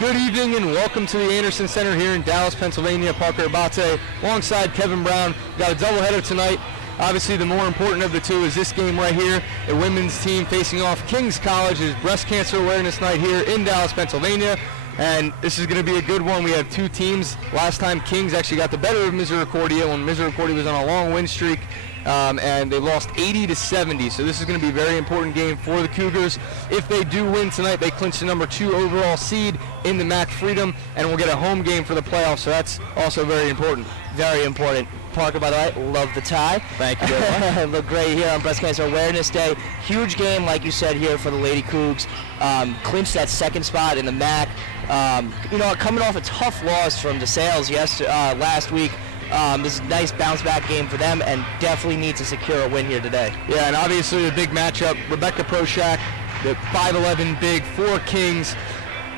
Good evening and welcome to the Anderson Center here in Dallas, Pennsylvania. Parker Abate alongside Kevin Brown. Got a doubleheader tonight. Obviously, the more important of the two is this game right here. A women's team facing off King's College. It's Breast Cancer Awareness Night here in Dallas, Pennsylvania. And this is going to be a good one. We have two teams. Last time Kings actually got the better of Misericordia when Misericordia was on a long win streak. And they lost 80-70. So this is going to be a very important game for the Cougars. If they do win tonight, they clinch the number 2 overall seed in the MAC Freedom, and we'll get a home game for the playoffs. So that's also very important. Very important. Parker, by the way, love the tie. Thank you very much. Look great here on Breast Cancer Awareness Day. Huge game, like you said, here for the Lady Cougs. Clinched that second spot in the MAC. Coming off a tough loss from DeSales last week. This is a nice bounce-back game for them, and definitely need to secure a win here today. Yeah, and obviously the big matchup, Rebecca Proshak, the 5'11" big, 4 Kings,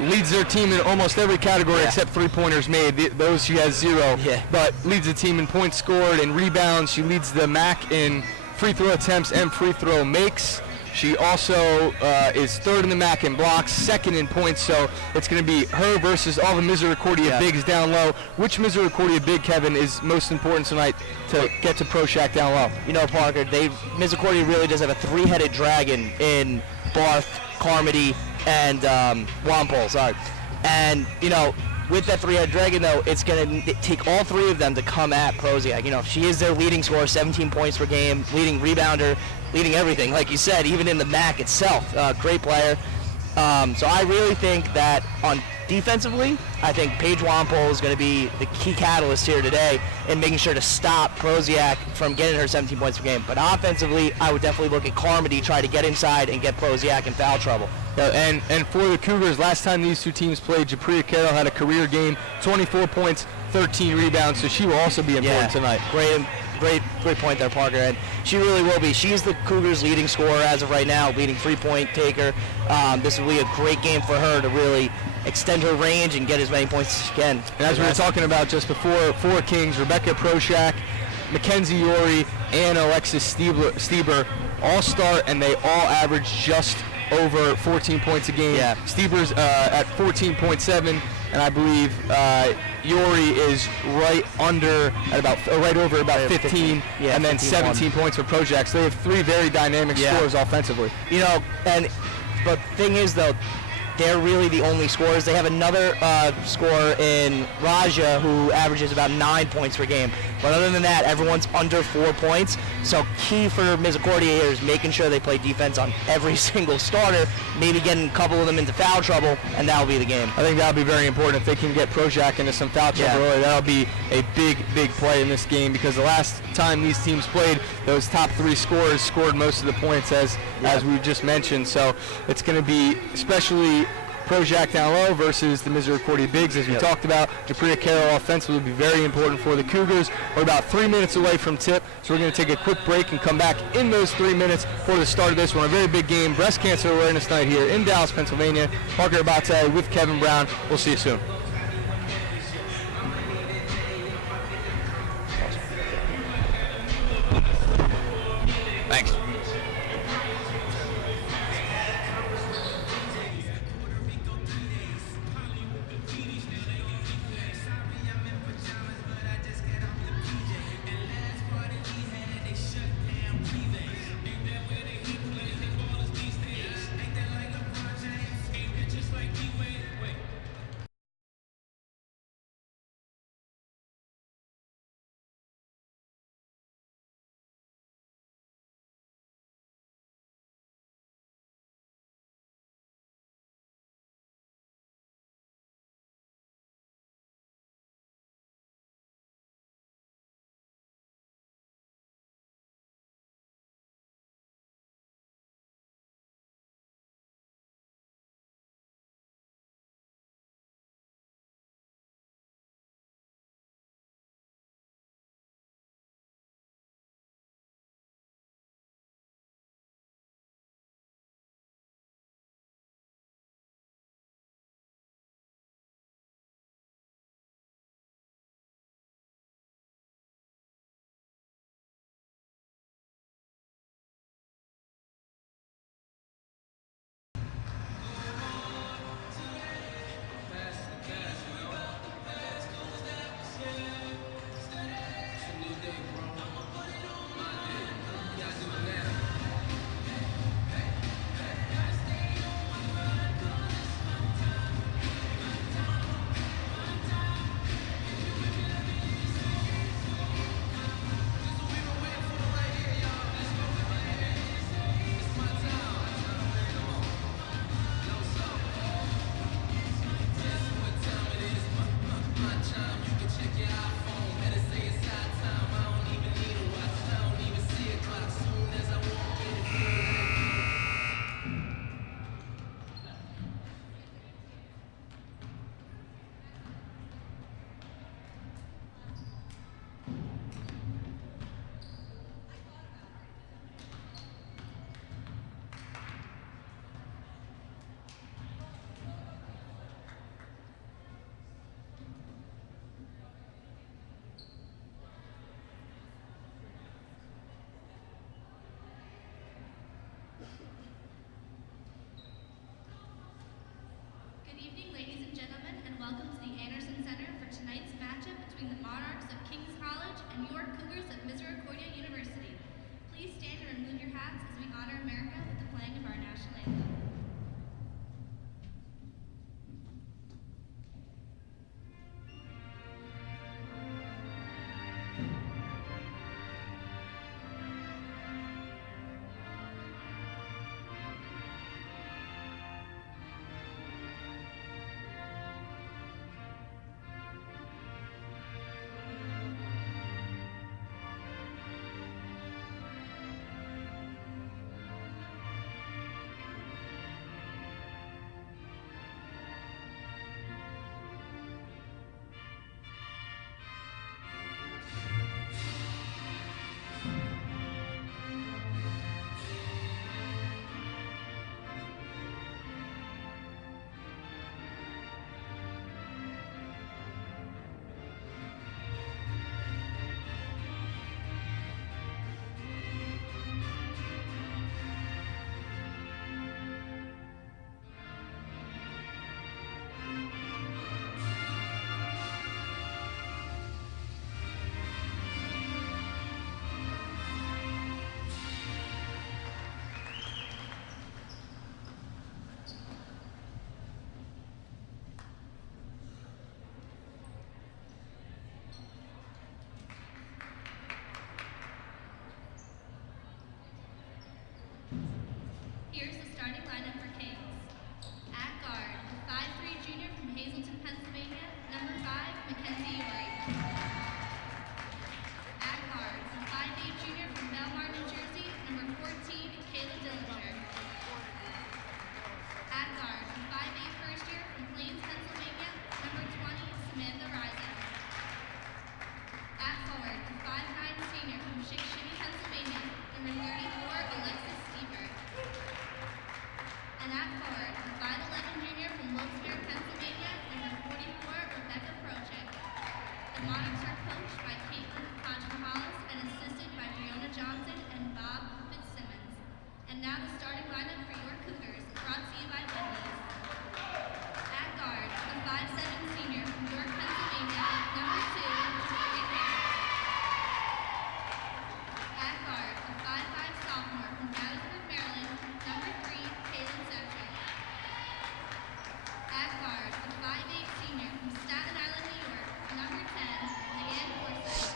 leads their team in almost every category except three-pointers made. Those she has 0, but leads the team in points scored and rebounds. She leads the MAC in free throw attempts and free throw makes. She also is 3rd in the MAC in blocks, 2nd in points, so it's going to be her versus all the Misericordia bigs down low. Which Misericordia big, Kevin, is most important tonight to get to Proshak down low? You know, Parker, Misericordia really does have a 3-headed dragon in Barth, Carmody, and Wampole, sorry. And, with that 3-headed dragon, though, it's going to take all 3 of them to come at Proziak. She is their leading scorer, 17 points per game, leading rebounder, leading everything, like you said, even in the MAC itself. Great player. So I really think that defensively, I think Paige Wampole is going to be the key catalyst here today in making sure to stop Proziak from getting her 17 points per game. But offensively, I would definitely look at Carmody, try to get inside and get Proziak in foul trouble. And for the Cougars, last time these two teams played, Japria Carroll had a career game, 24 points, 13 rebounds, so she will also be important tonight. Great point there, Parker, and she really will be. She's the Cougars' leading scorer as of right now, leading three-point taker. This will be a great game for her to really extend her range and get as many points as she can. And as we were talking about just before, 4 Kings, Rebecca Proshak, Mackenzie Yori, and Alexis Stieber all start, and they all average just over 14 points a game. Yeah. Stieber's at 14.7, and I believe Yori is right over about 15, and then 17 points for Proshak. So they have 3 very dynamic scorers offensively. But the thing is, though, they're really the only scorers. They have another scorer in Raja who averages about 9 points per game. But other than that, everyone's under 4 points. So key for Misericordia here is making sure they play defense on every single starter, maybe getting a couple of them into foul trouble, and that'll be the game. I think that'll be very important. If they can get Proshak into some foul trouble early, that'll be a big play in this game, because the last time these teams played, those top 3 scorers scored most of the points, as we just mentioned. So it's going to be especially Proshak down low versus the Misericordia bigs, as we talked about. Japria Carroll offensively will be very important for the Cougars. We're about 3 minutes away from tip, so we're going to take a quick break and come back in those 3 minutes for the start of this one. A very big game, Breast Cancer Awareness Night here in Dallas, Pennsylvania. Parker Abate with Kevin Brown. We'll see you soon.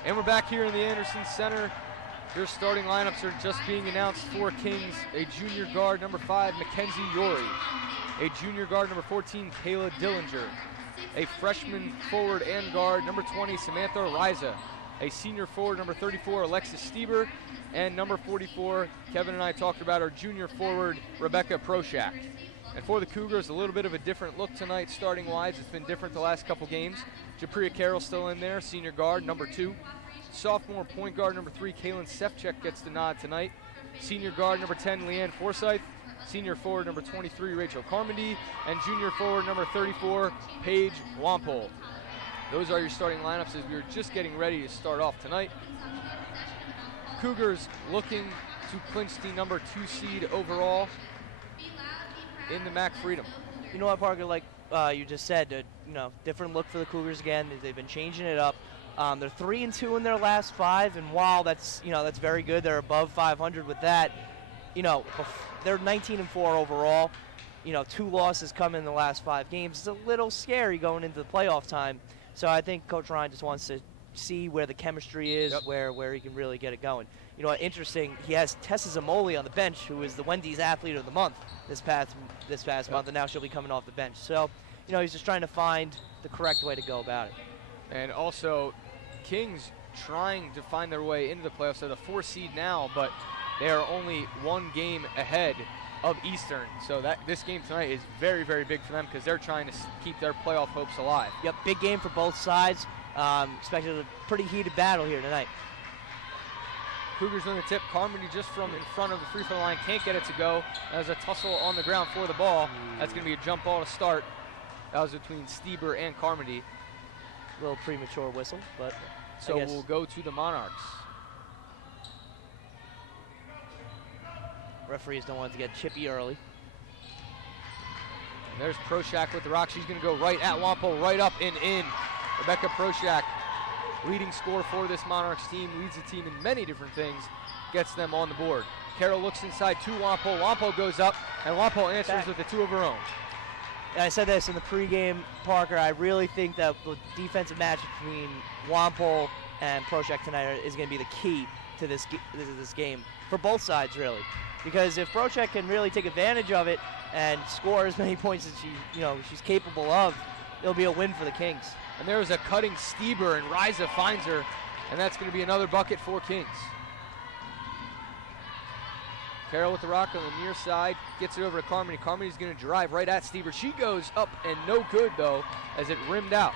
And we're back here in the Anderson Center. Your starting lineups are just being announced for Kings. A junior guard, number 5, Mackenzie Yori. A junior guard, number 14, Kayla Dillinger. A freshman forward and guard, number 20, Samantha Riza. A senior forward, number 34, Alexis Stieber. And number 44, Kevin and I talked about our junior forward, Rebecca Proshak. And for the Cougars, a little bit of a different look tonight, starting-wise. It's been different the last couple games. Japria Carroll still in there, senior guard, number 2. Sophomore point guard, number 3, Kaylin Sefcik gets the nod tonight. Senior guard, number 10, Leanne Forsyth. Senior forward, number 23, Rachel Carmody. And junior forward, number 34, Paige Wampole. Those are your starting lineups as we are just getting ready to start off tonight. Cougars looking to clinch the number 2 seed overall in the MAC Freedom. You know what, Parker, like you just said, different look for the Cougars again. They've been changing it up. They're 3-2 in their last 5, and while that's very good, they're above 500 with that. They're 19-4 overall. 2 losses come in the last 5 games. It's a little scary going into the playoff time. So I think Coach Ryan just wants to see where the chemistry is, where he can really get it going. Interesting. He has Tessa Zamoli on the bench, who is the Wendy's Athlete of the Month this past month, and now she'll be coming off the bench. So, he's just trying to find the correct way to go about it. And also, Kings trying to find their way into the playoffs. They're the 4 seed now, but they are only 1 game ahead of Eastern. So this game tonight is very, very big for them because they're trying to keep their playoff hopes alive. Yep, big game for both sides. Expected a pretty heated battle here tonight. Cougars win the tip. Carmody just from in front of the free throw line can't get it to go. There's a tussle on the ground for the ball. That's going to be a jump ball to start. That was between Stieber and Carmody. A little premature whistle, but so we'll go to the Monarchs. Referees don't want to get chippy early. And there's Proshak with the rock. She's going to go right at Wampole, right up and in. Rebecca Proshak, leading scorer for this Monarchs team, leads the team in many different things, gets them on the board. Carroll looks inside to Wampole. Wampole goes up, and Wampole answers with a 2 of her own. I said this in the pregame, Parker. I really think that the defensive match between Wampole and Proshak tonight is going to be the key to this game for both sides, really. Because if Proshak can really take advantage of it and score as many points as she's capable of, it'll be a win for the Kings. And there's a cutting Stieber, and Riza finds her, and that's going to be another bucket for Kings. Carroll with the rock on the near side, gets it over to Carmody. Carmody's going to drive right at Stieber. She goes up and no good, though, as it rimmed out.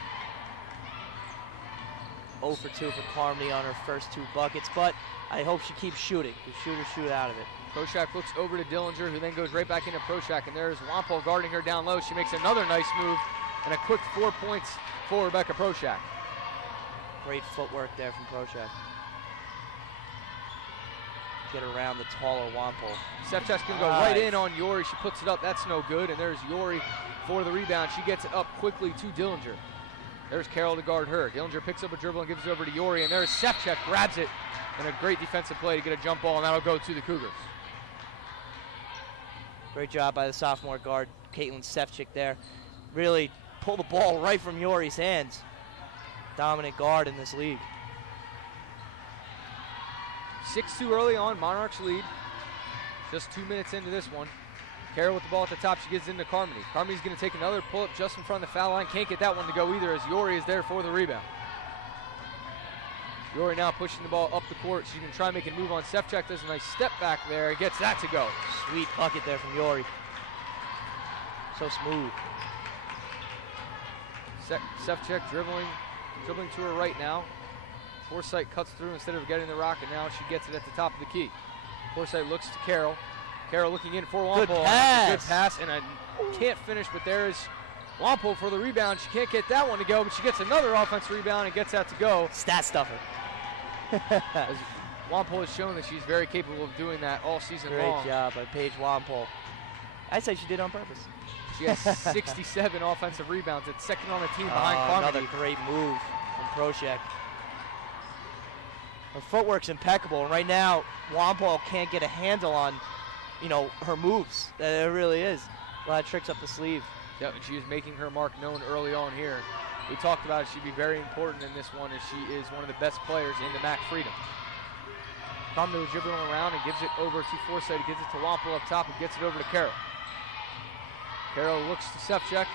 0 for 2 for Carmody on her first 2 buckets, but I hope she keeps shooting. The shoot out of it. Proshak looks over to Dillinger, who then goes right back into Proshak, and there's Wampole guarding her down low. She makes another nice move, and a quick 4 points for Rebecca Proshak. Great footwork there from Proshak. Get around the taller Wampole. Sefcik's going to go right in on Yori. She puts it up. That's no good, and there's Yori for the rebound. She gets it up quickly to Dillinger. There's Carroll to guard her. Dillinger picks up a dribble and gives it over to Yori, and there's Sefcik, grabs it, and a great defensive play to get a jump ball, and that'll go to the Cougars. Great job by the sophomore guard, Caitlin Sefcik there. Really pull the ball right from Yori's hands. Dominant guard in this league. 6-2 early on, Monarchs lead. Just 2 minutes into this one. Carroll with the ball at the top, she gets into Carmody. Carmody's going to take another pull-up just in front of the foul line. Can't get that one to go either as Yori is there for the rebound. Yori now pushing the ball up the court. She's going to try and make a move on Sefcik. There's a nice step back there and gets that to go. Sweet bucket there from Yori. So smooth. Sefcik dribbling to her right now. Forsythe cuts through instead of getting the rock, and now she gets it at the top of the key. Forsythe looks to Carroll. Carroll looking in for Wampole. Good pass, and I can't finish, but there's Wampole for the rebound. She can't get that one to go, but she gets another offensive rebound and gets that to go. Stat stuffer. As Wampole has shown that she's very capable of doing that all season long. Great job by Paige Wampole. I say she did on purpose. She has 67 offensive rebounds. It's second on the team behind Carmody. Another great move from Proshak. Her footwork's impeccable, and right now Wampole can't get a handle on, her moves. It really is. A lot of tricks up the sleeve. Yep, and she is making her mark known early on here we talked about it. She'd be very important in this one as she is one of the best players in the MAC Freedom. Carmody dribbling around and gives it over to Forsythe. Gives it to Wampel up top and gets it over to Carroll. Carroll looks to Sefcik,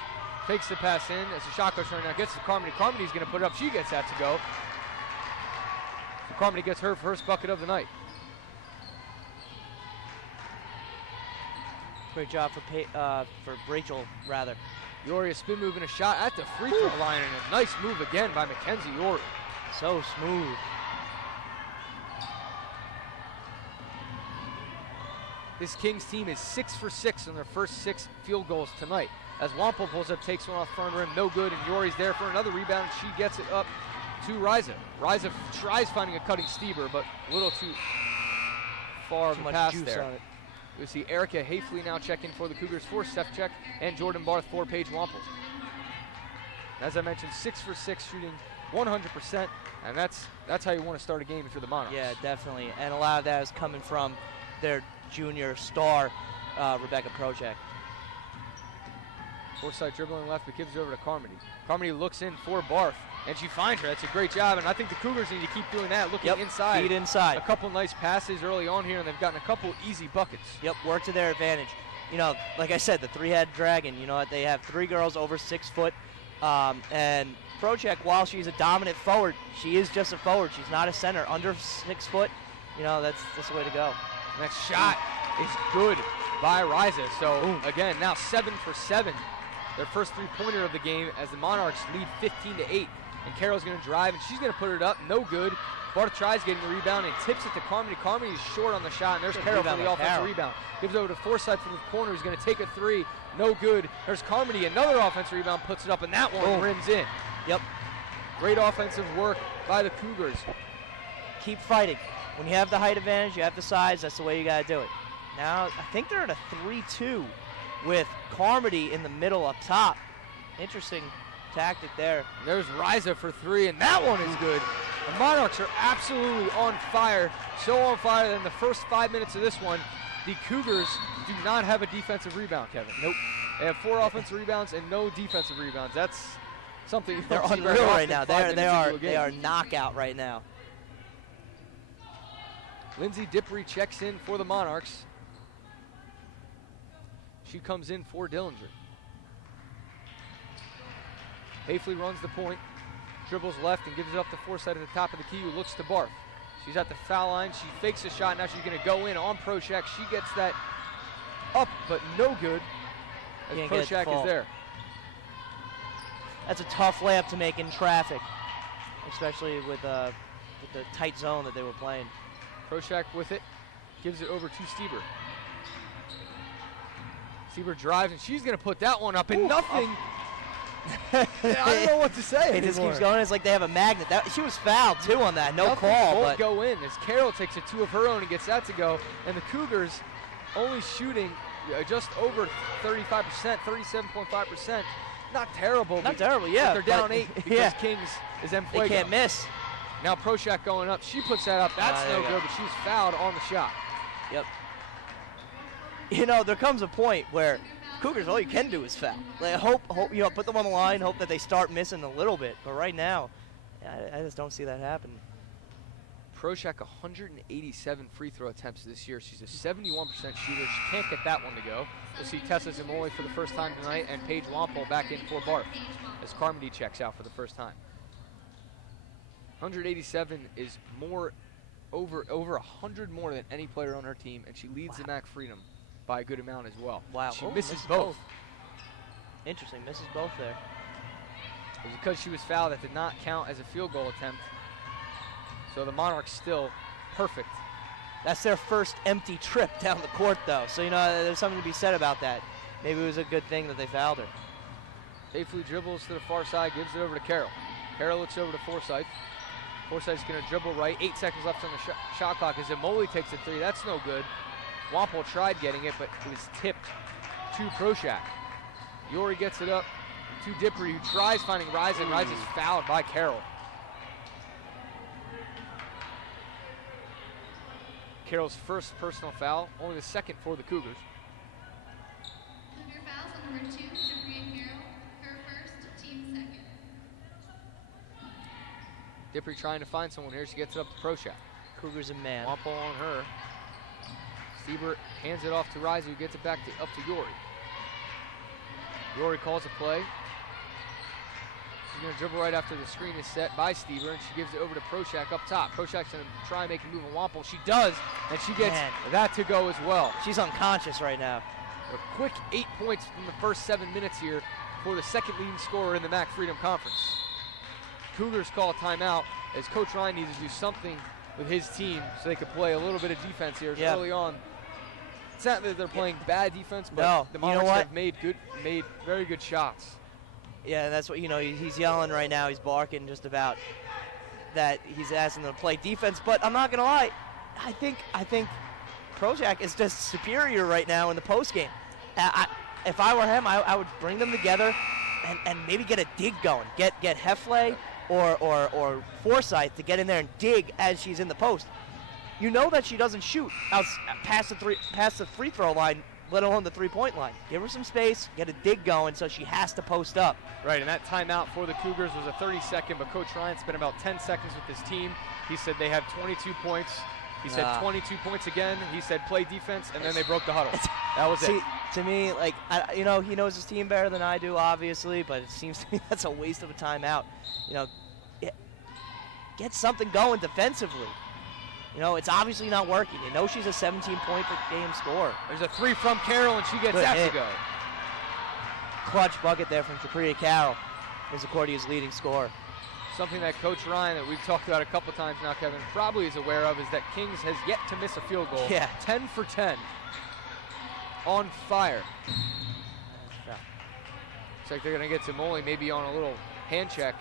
fakes the pass in as the shot goes right now. Gets to Carmody. Carmody's going to put it up. She gets that to go. So Carmody gets her first bucket of the night. Great job for Rachel, rather. Yori, a spin move and a shot at the free throw line, and a nice move again by Mackenzie Yori. So smooth. This Kings team is 6 for 6 on their first 6 field goals tonight. As Wampel pulls up, takes one off front rim, no good, and Yori's there for another rebound. She gets it up to Riza. Riza tries finding a cutting Stieber, but a little too far of a pass there. We see Erica Hafley now check in for the Cougars for Sefcik, and Jordan Barth for Paige Wampel. As I mentioned, 6 for 6 shooting 100%, and that's how you want to start a game if you're the Monarchs. Yeah, definitely, and a lot of that is coming from their junior star, Rebecca Projek. Forsythe dribbling left, but gives it over to Carmody. Carmody looks in for Barth, and she finds her. That's a great job, and I think the Cougars need to keep doing that, looking inside. Feed inside. A couple nice passes early on here, and they've gotten a couple easy buckets. Yep, work to their advantage. You know, like I said, the three-head dragon, you know, they have 3 girls over 6 foot, and Projek, while she's a dominant forward, she is just a forward. She's not a center. Under 6 foot, you know, that's the way to go. And that shot is good by Riza. So, again, now 7 for 7. Their first 3-pointer of the game as the Monarchs lead 15-8. And Carroll's going to drive, and she's going to put it up. No good. Barth tries getting the rebound and tips it to Carmody. Carmody is short on the shot, and there's Carroll for the offensive rebound. Gives it over to Forsythe from the corner. He's going to take a 3. No good. There's Carmody, another offensive rebound, puts it up, and that one rims in. Yep. Great offensive work by the Cougars. Keep fighting. When you have the height advantage, you have the size, that's the way you got to do it. Now, I think they're at a 3-2 with Carmody in the middle up top. Interesting tactic there. And there's Riza for 3, and that one is good. The Monarchs are absolutely on fire. So on fire that in the first 5 minutes of this one, the Cougars do not have a defensive rebound, Kevin. Nope. They have 4 offensive rebounds and no defensive rebounds. That's something they're unreal right now. They are knockout right now. Lindsay Dippery checks in for the Monarchs. She comes in for Dillinger. Hafley runs the point, dribbles left and gives it up to Forsythe at the top of the key, who looks to Barth. She's at the foul line. She fakes a shot. Now she's going to go in on Projek. She gets that up, but no good as Projek is there. That's a tough layup to make in traffic, especially with the tight zone that they were playing. Projek with it, gives it over to Stieber. Stieber drives, and she's going to put that one up, and nothing. I don't know what to say anymore. It just keeps going. It's like they have a magnet. She was fouled, too, on that. No nothing call. Won't go in as Carroll takes a 2 of her own and gets that to go. And the Cougars only shooting just over 35%, 37.5%. Not terrible. Not terrible, yeah. They're down 8 because Kings is en fuego. They can't miss. Now Projek going up. She puts that up. That's no good, but she's fouled on the shot. Yep. You know, there comes a point where Cougars, all you can do is foul. Like, hope, you know, put them on the line, hope that they start missing a little bit. But right now, I just don't see that happening. Projek 187 free throw attempts this year. She's a 71% shooter. She can't get that one to go. We'll see Tessa Zamoli for the first time tonight and Paige Wampel back in for Barth as Carmody checks out for the first time. 187 is more, over 100 more than any player on her team, and she leads the MAC Freedom by a good amount as well. Wow. She misses both. Interesting, misses both there. It was because she was fouled that did not count as a field goal attempt. So the Monarchs still perfect. That's their first empty trip down the court, though. So, you know, there's something to be said about that. Maybe it was a good thing that they fouled her. Hafley dribbles to the far side, gives it over to Carroll. Carroll looks over to Forsythe. Forsythe's going to dribble right. 8 seconds left on the shot clock as Zamoli takes a 3. That's no good. Wampel tried getting it, but it was tipped to Projek. Yori gets it up to Dippery, who tries finding Riza, and Riza's fouled by Carroll. Carroll's first personal foul, only the second for the Cougars. Cougar fouls on number 2, Dippery and Carroll. Her first, team second. Dippre trying to find someone here. She gets it up to Proshak. Cougars a man. Wample on her. Stieber hands it off to Riza, who gets it back up to Yori. Yori calls a play. She's going to dribble right after the screen is set by Stieber, and she gives it over to Proshak up top. Proshak's going to try and make a move on Wample. She does, and she gets that to go as well. She's unconscious right now. A quick 8 points from the first 7 minutes here for the second leading scorer in the MAC Freedom Conference. Cougars call a timeout as Coach Ryan needs to do something with his team so they could play a little bit of defense here early on. It's not that they're playing bad defense, but the Monarchs have made very good shots. Yeah, that's what, he's yelling right now. He's barking just about that. He's asking them to play defense, but I'm not going to lie. I think Proshak is just superior right now in the postgame. If I were him, I would bring them together and maybe get a dig going. Get Heffley or Forsyth to get in there and dig as she's in the post. You know that she doesn't shoot past the free throw line, let alone the three-point line. Give her some space, get a dig going, so she has to post up. Right, and that timeout for the Cougars was a 30-second, but Coach Ryan spent about 10 seconds with his team. He said they have 22 points. He said 22 points again. He said play defense, and then they broke the huddle. That was it. To me, he knows his team better than I do, obviously, but it seems to me that's a waste of a timeout. Get something going defensively. It's obviously not working. She's a 17-point per game scorer. There's a three from Carroll, and she gets that to go. Clutch bucket there from Capria Carroll, Misericordia's leading scorer. Something that Coach Ryan, that we've talked about a couple times now, Kevin, probably is aware of, is that Kings has yet to miss a field goal. Yeah. 10 for 10. On fire. Yeah. Looks like they're going to get Zamoli maybe on a little hand check.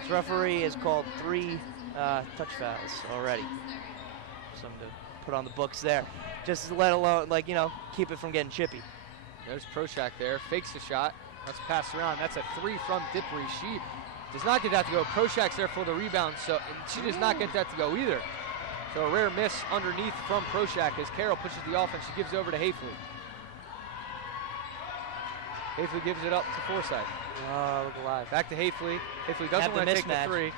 This referee has called 3 touch fouls already. Something to put on the books there. Just let alone, keep it from getting chippy. There's Proshak there, fakes the shot. Let's pass around. That's a 3 from Dippre. She does not get that to go. Proshak's there for the rebound, so she does not get that to go either. So a rare miss underneath from Proshak as Carroll pushes the offense. She gives it over to Hafley. Hafley gives it up to Forsyth. Oh, look alive. Back to Hafley. Hafley doesn't want to take the 3.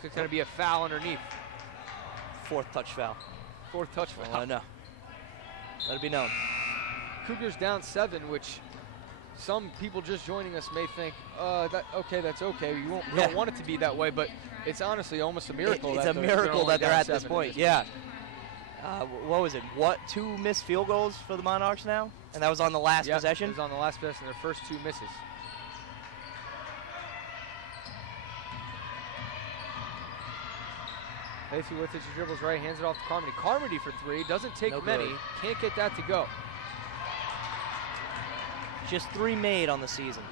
So it's going to be a foul underneath. 4th touch foul. 4th touch foul. I know. Let it be known. Cougars down 7, which some people just joining us may think, that's okay. You don't want it to be that way, but it's honestly almost a miracle. It's a miracle that they're at this point. Yeah. What was it? 2 missed field goals for the Monarchs now? And that was on the last possession? It was on the last possession, their first 2 misses. Lacey with it, she dribbles right, hands it off to Carmody. Carmody for 3, doesn't take many, can't get that to go. Just 3 made on the season.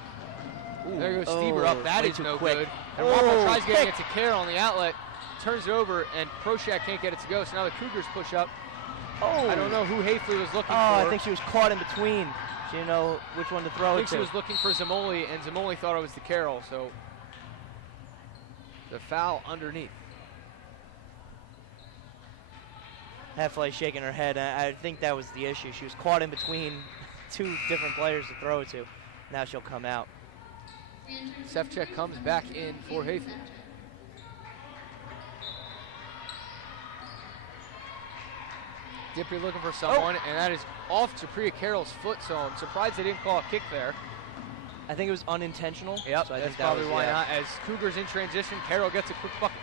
Ooh. There goes Stieber up, that is no good. And Wample tries getting it to Carroll on the outlet, turns it over, and Proshak can't get it to go, so now the Cougars push up. I don't know who Hafley was looking for. I think she was caught in between. She didn't know which one to throw it to. I think she was looking for Zamoli, and Zamoli thought it was to Carroll, so the foul underneath. Heffley shaking her head. I think that was the issue. She was caught in between 2 different players to throw it to. Now she'll come out. Sefcek comes back in for Hafley. Dippre looking for someone, and that is off to Priya Carroll's foot, so I'm surprised they didn't call a kick there. I think it was unintentional. Yep, so I that's think probably why not. As Cougars in transition, Carroll gets a quick bucket.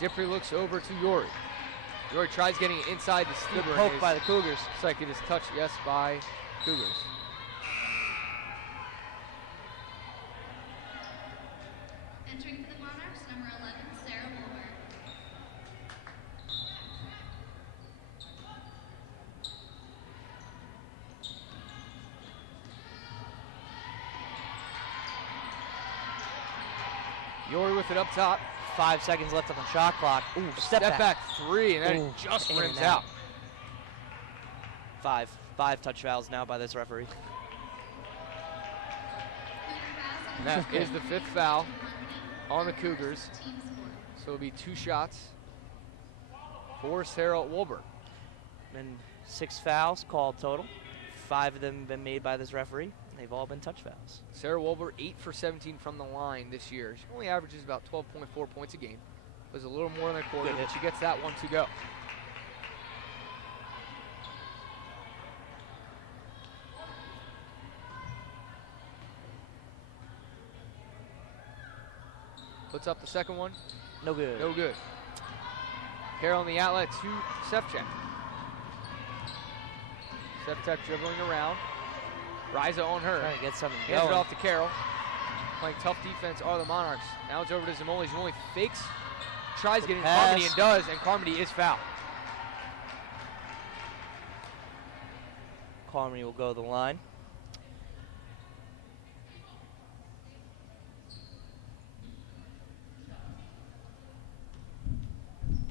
Dippre looks over to Yori. Yori tries getting it inside the Stieber. Good poke by the Cougars. Looks like it is touched, yes, by Cougars. Entering for the Monarchs, number 11, Sarah Moore. Yori with it up top. 5 seconds left on the shot clock. Ooh, step back 3, and then it just rims out. 5 touch fouls now by this referee. And that is the 5th foul on the Cougars. So it'll be 2 shots for Sarah Wolbert. And 6 fouls called total. 5 of them have been made by this referee. They've all been touch fouls. Sarah Wolbert, 8 for 17 from the line this year. She only averages about 12.4 points a game. It was a little more than a quarter, but she gets that one to go. Puts up the second one. No good. No good. Carroll on the outlet to Sefcik. Sefcik dribbling around. Riza on her. Trying to get something Hands going. it off to Carroll. Playing tough defense are the Monarchs. Now it's over to Zamoli. Zamoli fakes, tries getting Carmody and does, and Carmody is fouled. Carmody will go to the line.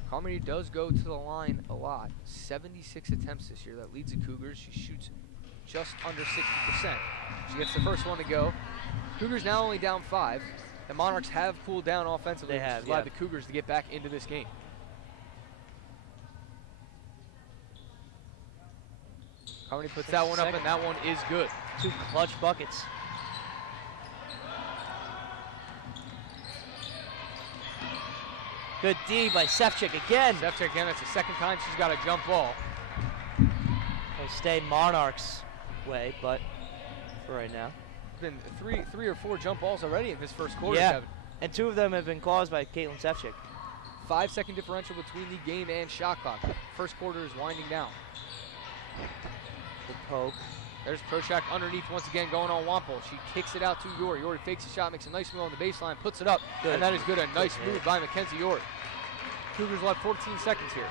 Carmody does go to the line a lot. 76 attempts this year. That leads the Cougars. She shoots just under 60%. She gets the first one to go. Cougars now only down 5. The Monarchs have cooled down offensively, They have, which has allowed the Cougars to get back into this game. Carmody puts that one up, and that one is good. 2 clutch buckets. Good D by Sefcik again. Sefcik again, that's the second time she's got a jump ball. Will stay Monarchs' way, but for right now. Been three or four jump balls already in this first quarter, Yeah, Kevin. and 2 of them have been caused by Caitlin Sefcik. 5-second differential between the game and shot clock. First quarter is winding down. Good poke. There's Prochak underneath once again going on Wampole. She kicks it out to Yori. Yori fakes the shot, makes a nice move on the baseline, puts it up, Good. and that is good. A nice Good move by Mackenzie Yori. Cougars left 14 seconds here.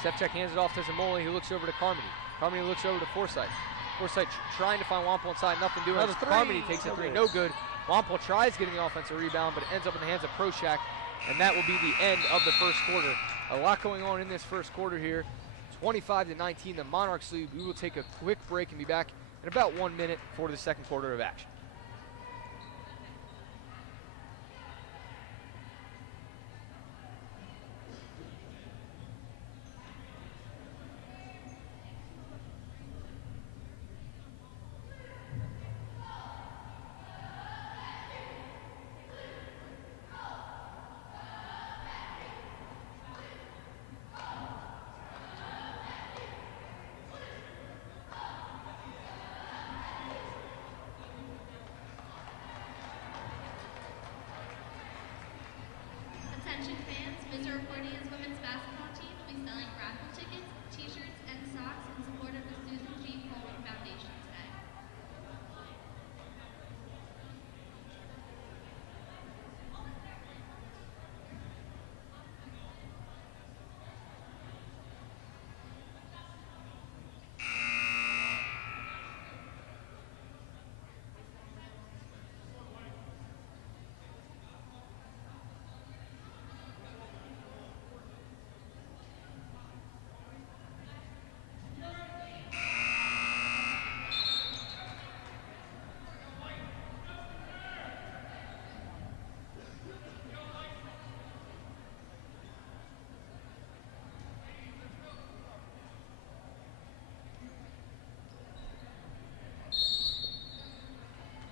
Sefcik hands it off to Zamoli, who looks over to Carmody. Carmody looks over to Forsythe. Forsythe trying to find Wampole inside, nothing doing. Another three. Carmody takes a No 3, good. no good. Wampole tries getting the offensive rebound, but it ends up in the hands of Prochak, and that will be the end of the first quarter. A lot going on in this first quarter here. 25-19, the Monarchs lead. We will take a quick break and be back in about 1 minute for the second quarter of action. Attention fans, Misericordia's women's basketball team will be selling raffle tickets, t-shirts, and socks in support of the Susan G. Coleman Foundation today.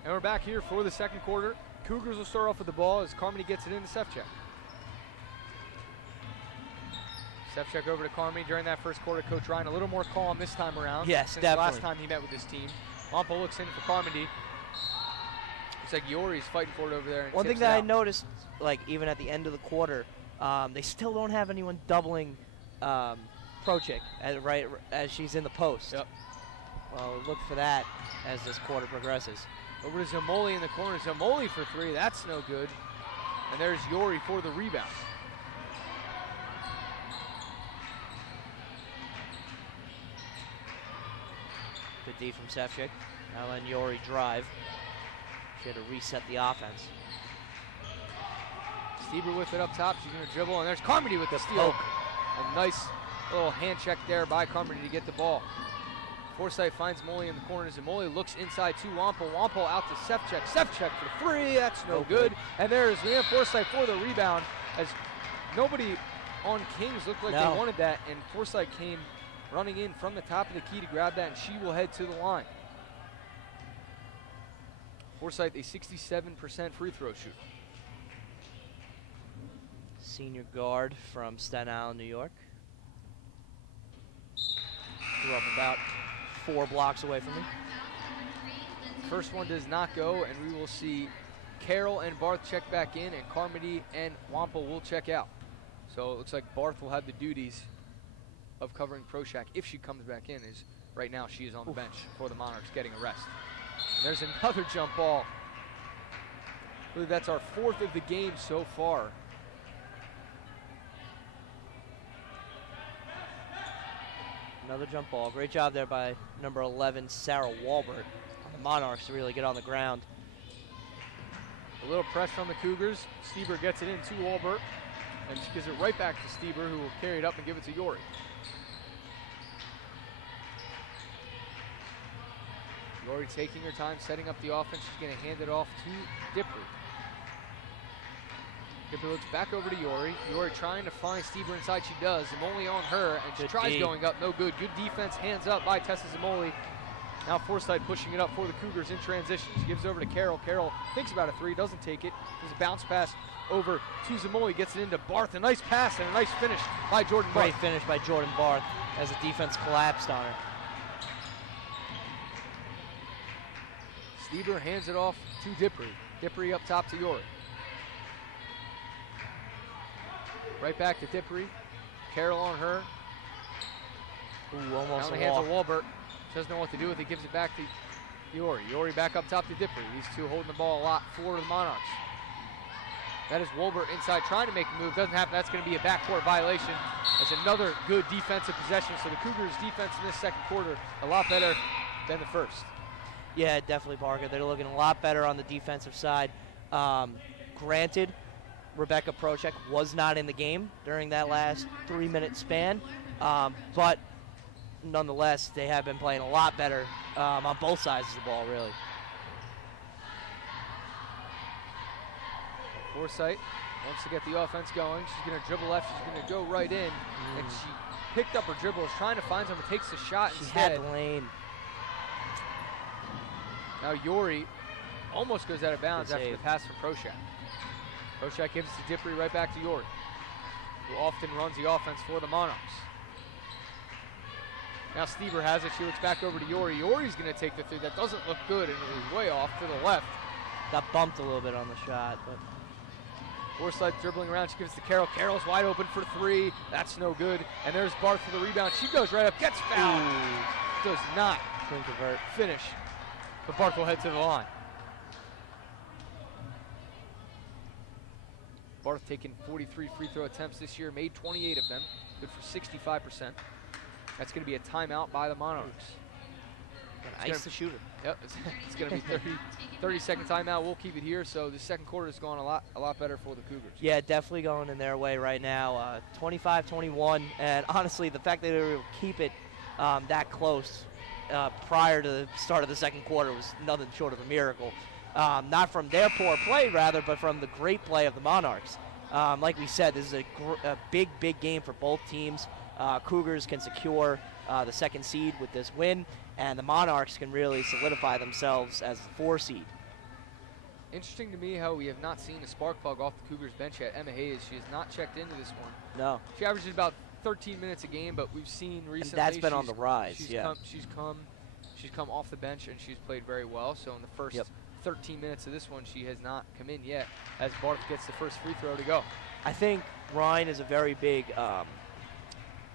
And we're back here for the second quarter. Cougars will start off with the ball as Carmody gets it into Sefcik. Sefcik over to Carmody during that first quarter. Coach Ryan a little more calm this time around. Yes, since definitely. the last time he met with his team. Wampole looks in for Carmody. Looks like Yori's fighting for it over there. And One thing tips that it I out. noticed, like even at the end of the quarter, they still don't have anyone doubling Prochik as she's in the post. Yep. Well, look for that as this quarter progresses. Over to Zamoli in the corner. Zamoli for 3. That's no good. And there's Yori for the rebound. Good D from Sefcik. Now letting Yori drive. She had to reset the offense. Stieber with it up top. She's going to dribble, and there's Carmody with the steal. poke. A nice little hand check there by Carmody to get the ball. Forsythe finds Zamoli in the corner. Zamoli looks inside to Wampel. Wampel out to Sefcek. Sefcek for 3. That's no good. And there's Leanne Forsythe for the rebound, as nobody on Kings looked like they wanted that, and Forsythe came running in from the top of the key to grab that, and she will head to the line. Forsythe, a 67% free throw shooter. Senior guard from Staten Island, New York. Grew up about 4 blocks away from me. First one does not go, and we will see Carroll and Barth check back in, and Carmody and Wampel will check out. So it looks like Barth will have the duties of covering Proshak if she comes back in, as right now she is on the bench for the Monarchs getting a rest. And there's another jump ball. I believe that's our 4th of the game so far. Another jump ball. Great job there by number 11, Sarah Walbert, on the Monarchs to really get on the ground. A little pressure on the Cougars. Stieber gets it in to Walbert, and she gives it right back to Stieber, who will carry it up and give it to Yori. Yori taking her time, setting up the offense. She's going to hand it off to Dipper. Dipper looks back over to Yori. Yori trying to find Stieber inside. She does. Zamoli on her, and she tries going up. No good. Good defense. Hands up by Tessa Zamoli. Now Forsythe pushing it up for the Cougars in transition. She gives it over to Carroll. Carroll thinks about a 3, doesn't take it. There's a bounce pass over to Zamoli. Gets it into Barth. A nice pass and a nice finish by Jordan Barth. Great finish by Jordan Barth as the defense collapsed on her. Stieber hands it off to Dippery. Dippery up top to Yori. Right back to Dippery. Carroll on her. Ooh, almost down the a hands walk. of Walbert. She doesn't know what to do with it. Gives it back to Yori. Yori back up top to Dippery. These two holding the ball a lot for the Monarchs. That is Walbert inside trying to make a move. Doesn't happen. That's going to be a backcourt violation. That's another good defensive possession. So the Cougars' defense in this second quarter a lot better than the first. Yeah, definitely, Parker. They're looking a lot better on the defensive side. Granted, Rebecca Prochek was not in the game during that last 3-minute span, but nonetheless, they have been playing a lot better on both sides of the ball, really. Forsythe wants to get the offense going. She's going to dribble left. She's going to go right in, and she picked up her dribble, is trying to find someone, takes the shot She instead. had the lane. Now Yori almost goes out of bounds Good after the save. pass from Prochak. Prochak gives it to Dippery, right back to Yori, who often runs the offense for the Monarchs. Now Stieber has it. She looks back over to Yori. Yori's going to take the 3. That doesn't look good, and it was way off to the left. Got bumped a little bit on the shot, but Forsythe dribbling around. She gives it to Carroll. Carroll's wide open for 3. That's no good. And there's Barth for the rebound. She goes right up, gets fouled. Does not couldn't convert. finish. But Barth will head to the line. Barth taking 43 free throw attempts this year, made 28 of them, good for 65%. That's going to be a timeout by the Monarchs. Ice the shooter. Yep, it's going to be 30-second timeout. We'll keep it here. So the second quarter has gone a lot better for the Cougars. Yeah, definitely going in their way right now. 25-21, and honestly, the fact that they were able to keep it that close prior to the start of the second quarter was nothing short of a miracle. Not from their poor play, rather, but from the great play of the Monarchs. Like we said, this is a big, big game for both teams. Cougars can secure the second seed with this win, and the Monarchs can really solidify themselves as the 4 seed. Interesting to me how we have not seen a spark plug off the Cougars bench yet. Emma Hayes, she has not checked into this one. No. She averages about 13 minutes a game, but we've seen recently And that's been on the rise, she's yeah. She's come off the bench and she's played very well. So in the first 13 minutes of this one, she has not come in yet as Barth gets the first free throw to go. I think Ryan is a very big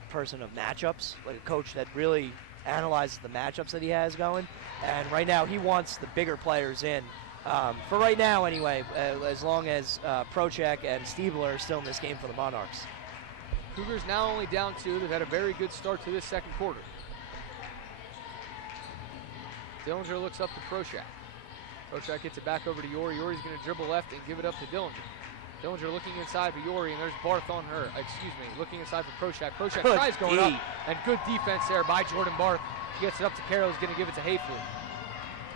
person of matchups, like a coach that really analyzes the matchups that he has going. And right now, he wants the bigger players in. For right now, anyway, as long as Prochak and Stiebler are still in this game for the Monarchs. Cougars now only down 2. They've had a very good start to this second quarter. Dillinger looks up to Prochak. Prochak gets it back over to Yori. Yori's going to dribble left and give it up to Dillinger. Dillinger looking inside for Yori, and there's Barth on her. Excuse me, looking inside for Prochak. Prochak tries going up, and good defense there by Jordan Barth. She gets it up to Carroll, who's going to give it to Hayfley.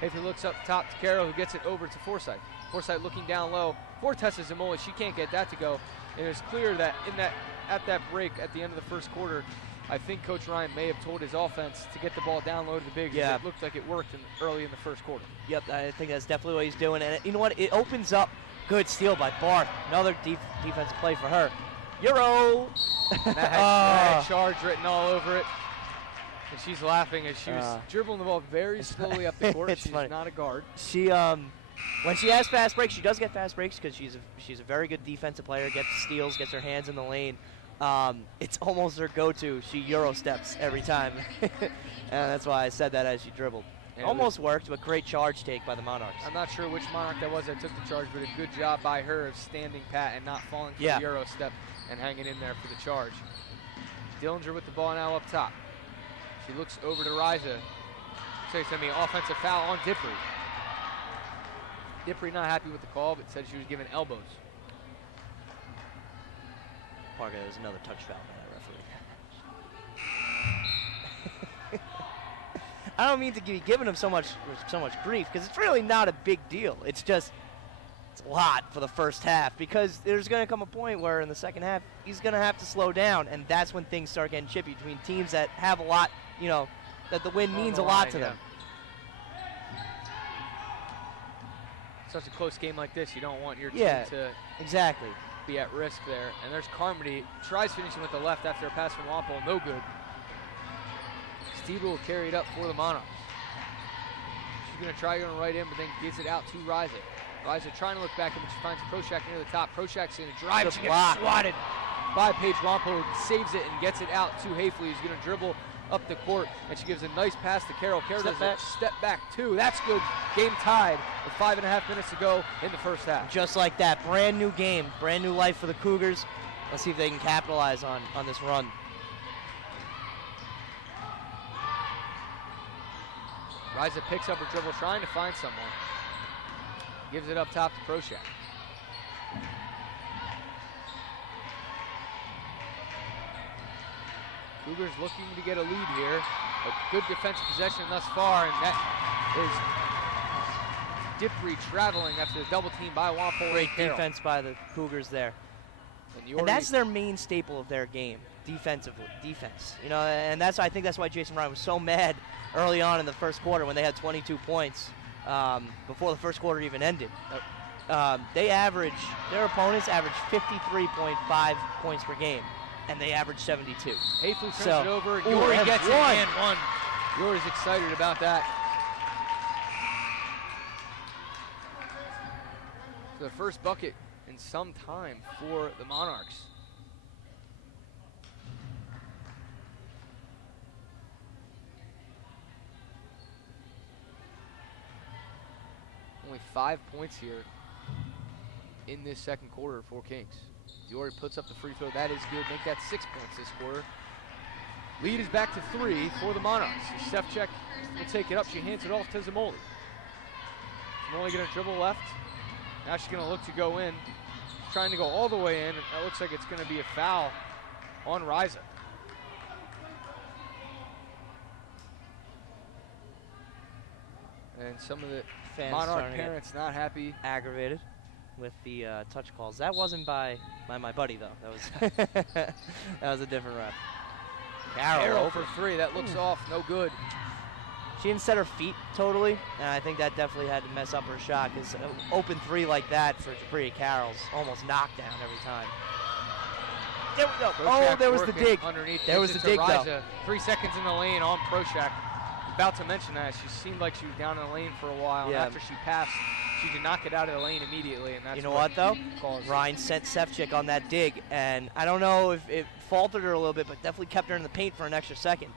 Hayfley looks up top to Carroll, who gets it over to Forsythe. Forsythe looking down low. Fortes is Zamoli. She can't get that to go. And it's clear that at that break at the end of the first quarter, I think Coach Ryan may have told his offense to get the ball down low to the bigs. Yeah. It looked like it worked early in the first quarter. Yep, I think that's definitely what he's doing. And you know what? It opens up. Good steal by Barth. Another defensive play for her. Euro. That had charge written all over it. And she's laughing as she was dribbling the ball very slowly up the court. She's funny. not a guard. She when she has fast breaks, she does get fast breaks because she's a very good defensive player. Gets steals, gets her hands in the lane. It's almost her go-to. She Euro steps every time, and that's why I said that as she dribbled. And Almost worked, but great charge take by the Monarchs. I'm not sure which Monarch that was that took the charge, but a good job by her of standing pat and not falling for the Euro step and hanging in there for the charge. Dillinger with the ball now up top. She looks over to Riza. Looks like it's going to be an offensive foul on Dippery. Dippery not happy with the call, but said she was given elbows. Parker, there was another touch foul by that referee. I don't mean to be giving him so much grief because it's really not a big deal. It's just it's a lot for the first half because there's going to come a point where in the second half he's going to have to slow down, and that's when things start getting chippy between teams that have a lot, you know, that the win means a lot to them. Such a close game like this, you don't want your team to exactly be at risk there. And there's Carmody, tries finishing with the left after a pass from Wampole, no good. Steve will carry it up for the Monarchs. She's going to try going right in, but then gets it out to Riza. Riza trying to look back, but she finds Proshak near the top. Proshak's going to drive. She gets swatted by Paige Wampole, saves it and gets it out to Hayfley, who's going to dribble up the court, and she gives a nice pass to Carroll. Carroll does a step back two. That's good. Game tied with 5.5 minutes to go in the first half. Just like that, brand new game, brand new life for the Cougars. Let's see if they can capitalize on this run. Riza picks up her dribble, trying to find someone. Gives it up top to Proshak. Cougars looking to get a lead here. A good defensive possession thus far, and that is Dippery traveling after the double team by Wampole. Great defense by the Cougars there. And that's their main staple of their game, defense. You know, and I think that's why Jason Ryan was so mad early on in the first quarter when they had 22 points before the first quarter even ended. Their opponents average 53.5 points per game, and they average 72. Hayfley turns it over. Yori gets it and one. Yori's excited about that. The first bucket in some time for the Monarchs. Only 5 points here in this second quarter for Kings. Diori puts up the free throw. That is good. Make that 6 points this quarter. Lead is back to 3 for the Monarchs. Sefcik will take it up. She hands it off to Zamoli. Zamoli going to dribble left. Now she's going to look to go in. She's trying to go all the way in. And that looks like it's going to be a foul on Riza. And some of the Monarch parents not happy. Aggravated with the touch calls. That wasn't by my buddy, though. That was that was a different ref. Carroll for 3. That looks off. No good. She didn't set her feet totally, and I think that definitely had to mess up her shot because an open 3 like that for Jabria Carroll's almost knockdown every seemed There we go. Oh, there was the dig. There was the dig, though. 3 seconds in the lane on Proshak. About to mention that. She seemed like she was down in the lane for a while. Yeah. And after she passed, she did not get out of the lane immediately. And that's you know what, though? Ryan sent Sefcik on that dig, and I don't know if it faltered her a little bit, but definitely kept her in the paint for an extra second.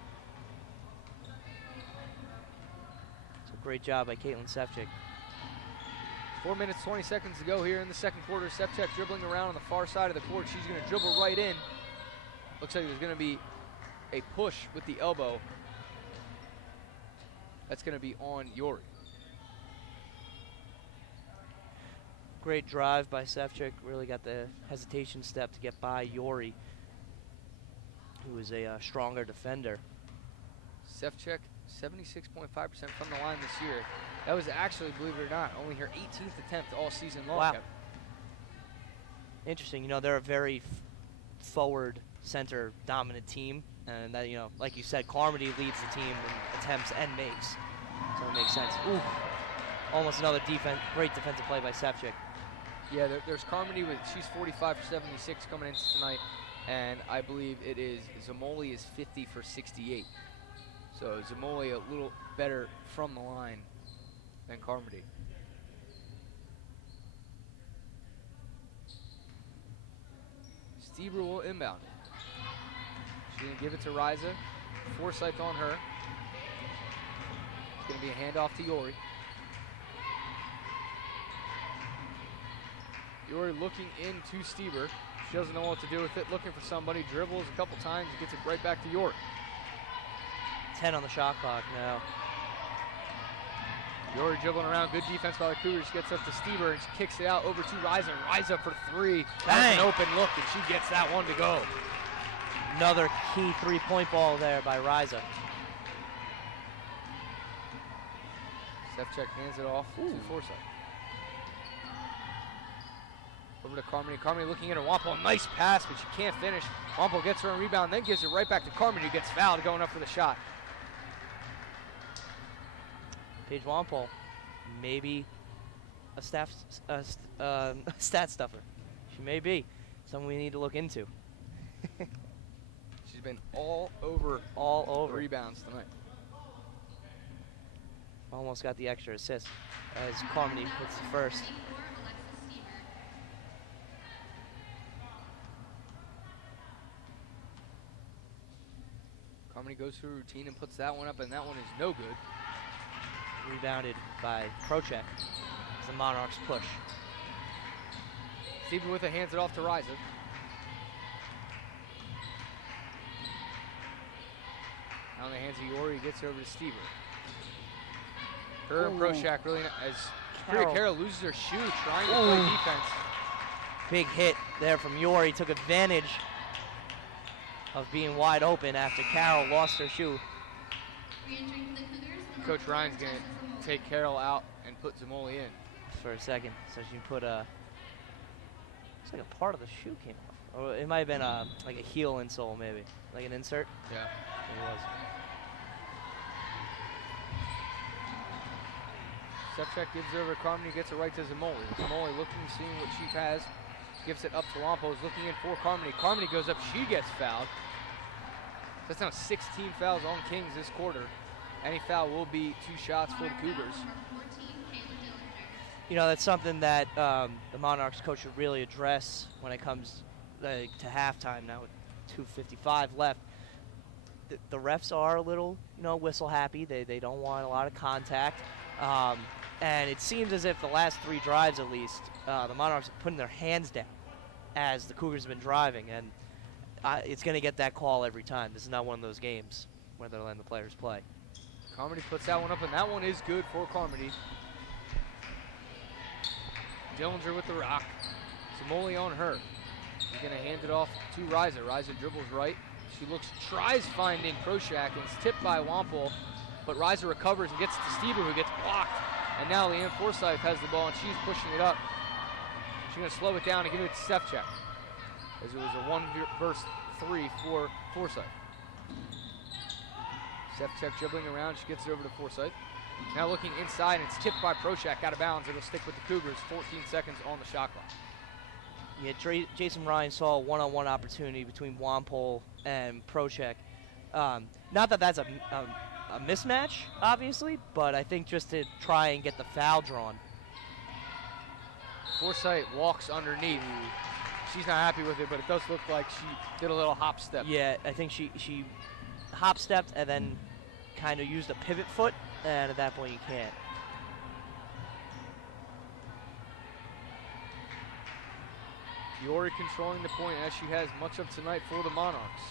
So great job by Caitlin Sefcik. 4 minutes, 20 seconds to go here in the second quarter. Sefcik dribbling around on the far side of the court. She's going to dribble right in. Looks like it was going to be a push with the elbow. That's going to be on Yori. Great drive by Sefcik. Really got the hesitation step to get by Yori, who is a stronger defender. Sefcik, 76.5% from the line this year. That was actually, believe it or not, only her 18th attempt all season long. Wow. Interesting. You know, they're a very forward center dominant team, and that, you know, like you said, Carmody leads the team in attempts and makes, so it makes sense. Ooh, almost another great defensive play by Sefcik. Yeah, there's Carmody with, she's 45 for 76 coming into tonight, and I believe it is Zamoli is 50 for 68. So Zamoli a little better from the line than Carmody. Stieber will inbound. She's going to give it to Riza. Forsyth on her. It's going to be a handoff to Yori. Yori looking into Stieber. She doesn't know what to do with it. Looking for somebody. Dribbles a couple times. Gets it right back to Yori. 10 on the shot clock now. Yori dribbling around. Good defense by the Cougars. Gets up to Stieber and she kicks it out over to Riza. Riza for three. That's an open look and she gets that one to go. Another key three-point ball there by Riza. Sefcik hands it off to Forsyth. Over to Carmody. Carmody looking at her. Wampel, nice pass, but she can't finish. Wampel gets her on rebound, then gives it right back to Carmody, who gets fouled going up for the shot. Paige Wampel, maybe a stat stuffer. She may be. Something we need to look into. She's been all over rebounds tonight. Almost got the extra assist as Carmody hits the first. Carmody goes through routine and puts that one up, and that one is no good. Rebounded by Prochek as the Monarchs push. Stieber with it, hands it off to Riza. Now in the hands of Yori, gets it over to Stieber. Her and Prochek really, as Carroll loses her shoe trying to play defense. Big hit there from Yori, took advantage of being wide open after Carroll lost her shoe. Coach Ryan's going to take Carroll out and put Zamoli in. For a second, so she put looks like a part of the shoe came off. Or it might have been like a heel insole maybe, like an insert. Yeah. It was. Sefcik gives it over to Carmody, gets it right to Zamoli. Zamoli looking, seeing what she has. Gives it up to Wampos, looking in for Carmody. Carmody goes up, she gets fouled. That's now 16 fouls on Kings this quarter. Any foul will be 2 shots for the Cougars. You know, that's something that the Monarchs coach should really address when it comes to halftime now with 2:55 left. The refs are a little, you know, whistle happy. They don't want a lot of contact. And it seems as if the last 3 drives at least, the Monarchs are putting their hands down as the Cougars have been driving. And it's going to get that call every time. This is not one of those games where they're letting the players play. Carmody puts that one up, and that one is good for Carmody. Dillinger with the rock. Zamoli on her. She's going to hand it off to Riza. Riza dribbles right. She tries finding Prochek, and it's tipped by Wampel, but Riza recovers and gets it to Stieber, who gets blocked. And now Leanne Forsyth has the ball, and she's pushing it up. She's going to slow it down and give it to Sefcik, as it was a 1 versus 3 for Forsyth. Sefcik dribbling around, she gets it over to Forsyth. Now looking inside, and it's tipped by Prochek, out of bounds. It'll stick with the Cougars, 14 seconds on the shot clock. Yeah, Jason Ryan saw a one-on-one opportunity between Wampole and Prochek. Not that that's a mismatch, obviously, but I think just to try and get the foul drawn. Forsyth walks underneath. She's not happy with it, but it does look like she did a little hop step. Yeah, I think she hop stepped and then kind of used a pivot foot, and at that point you can't. Yori controlling the point as she has much of tonight for the Monarchs.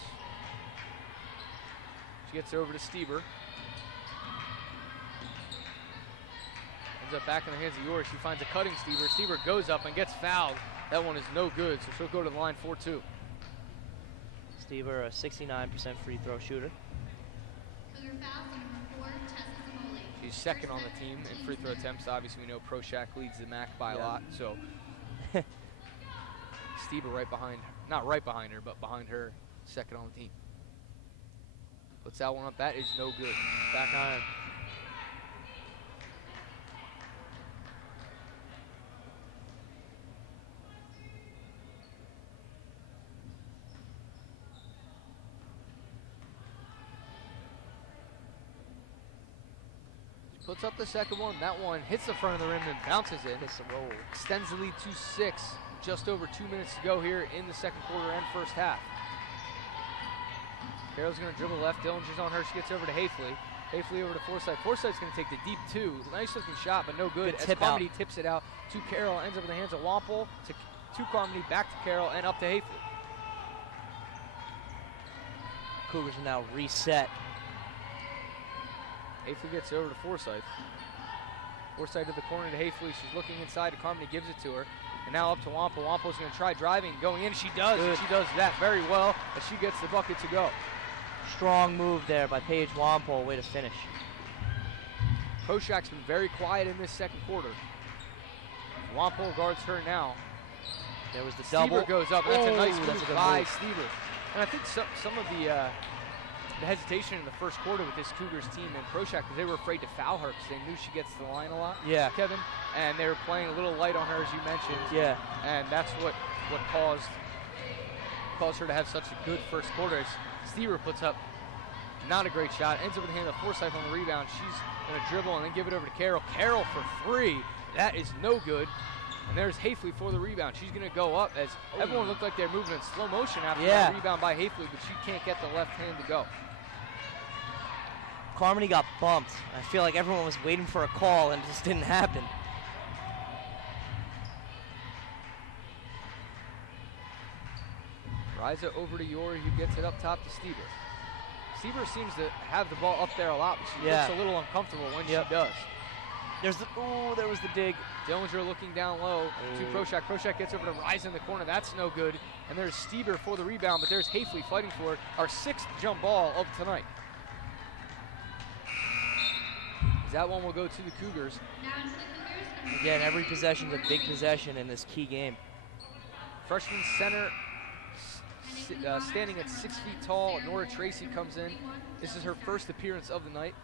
She gets it over to Stieber. Ends up back in the hands of Yori. She finds a cutting Stieber. Stieber goes up and gets fouled. That one is no good, so she'll go to the line 4-2. Stieber, a 69% free throw shooter. Cougar foul, She's second on the team in free throw attempts. Obviously, we know Proshak leads the MAC by a lot, so Stieber right behind, not right behind her, but behind her, second on the team. Puts that one up. That is no good. Back iron. Puts up the second one. That one hits the front of the rim and bounces in. Hits the roll. Extends the lead to 6. Just over 2 minutes to go here in the second quarter and first half. Carroll's going to dribble left. Dillinger's on her. She gets over to Hafley. Hafley over to Forsythe. Forsythe's going to take the deep 2. Nice looking shot, but no good. Good As tip Carmody tips it out to Carroll. Ends up in the hands of Wampel. To Carmody, back to Carroll, and up to Hafley. Cougars are now reset. Hafley gets over to Forsythe. Forsythe to the corner to Hafley. She's looking inside. Carmody gives it to her. And now up to Wampel. Wampel's going to try driving, going in. She does. Good. She does that very well, but she gets the bucket to go. Strong move there by Paige Wampole. Way to finish. Proshak's been very quiet in this second quarter. Wampel guards her now. There was the double. Stieber goes up. That's a nice Oh, that's move a good by move. Stieber. And I think some of the hesitation in the first quarter with this Cougars team and Proshak, because they were afraid to foul her because they knew she gets to the line a lot, Yeah. Kevin, and they were playing a little light on her, as you mentioned. Yeah. And that's what caused her to have such a good first quarter. As Stieber puts up not a great shot, ends up in the hand of Forsythe on the rebound. She's going to dribble and then give it over to Carroll. Carroll for 3. That is no good. And there's Hafley for the rebound. She's going to go up as everyone looked like they're moving in slow motion after that rebound by Hafley, but she can't get the left hand to go. Carmody got bumped. I feel like everyone was waiting for a call and it just didn't happen. Riza over to Yori, who gets it up top to Stieber. Stieber seems to have the ball up there a lot, but she looks a little uncomfortable when she does. There was the dig. Dillinger looking down low to Proshak. Proshak gets over to Riza in the corner. That's no good. And there's Stieber for the rebound, but there's Hafley fighting for it. Our 6th jump ball of tonight. That one will go to the Cougars. Now into the Cougars. Again, every possession's a big possession in this key game. Freshman center standing at 6 feet tall. Nora Tracy comes in. This is her first appearance of the night.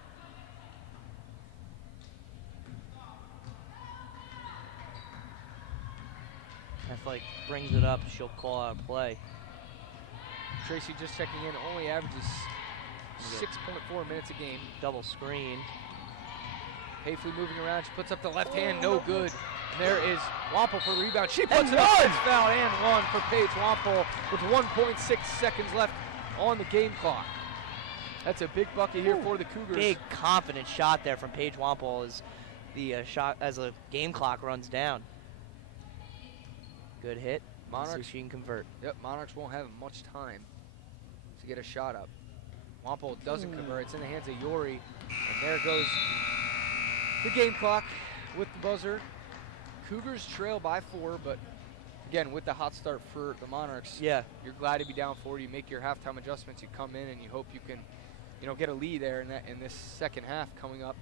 If like brings it up, she'll call out a play. Tracy just checking in, only averages 6.4 minutes a game. Double screen. Hafley moving around, she puts up the left hand, no good. And there is Wampel for the rebound. She puts it up, it's foul and 1 for Paige Wampel with 1.6 seconds left on the game clock. That's a big bucket here for the Cougars. Big confident shot there from Paige Wampole as the shot as the game clock runs down. Good hit. Monarchs, so she can convert. Yep, Monarchs won't have much time to get a shot up. Wampel doesn't convert. It's in the hands of Yori. And there goes the game clock with the buzzer. Cougars trail by 4, but again, with the hot start for the Monarchs, you're glad to be down 4. You make your halftime adjustments. You come in and you hope you can, get a lead there in this second half coming up.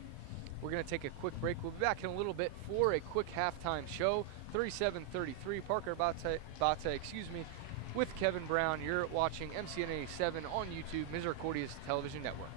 We're going to take a quick break. We'll be back in a little bit for a quick halftime show. 37-33, Parker Bate, with Kevin Brown. You're watching MCN 87 on YouTube, Misericordia's television network.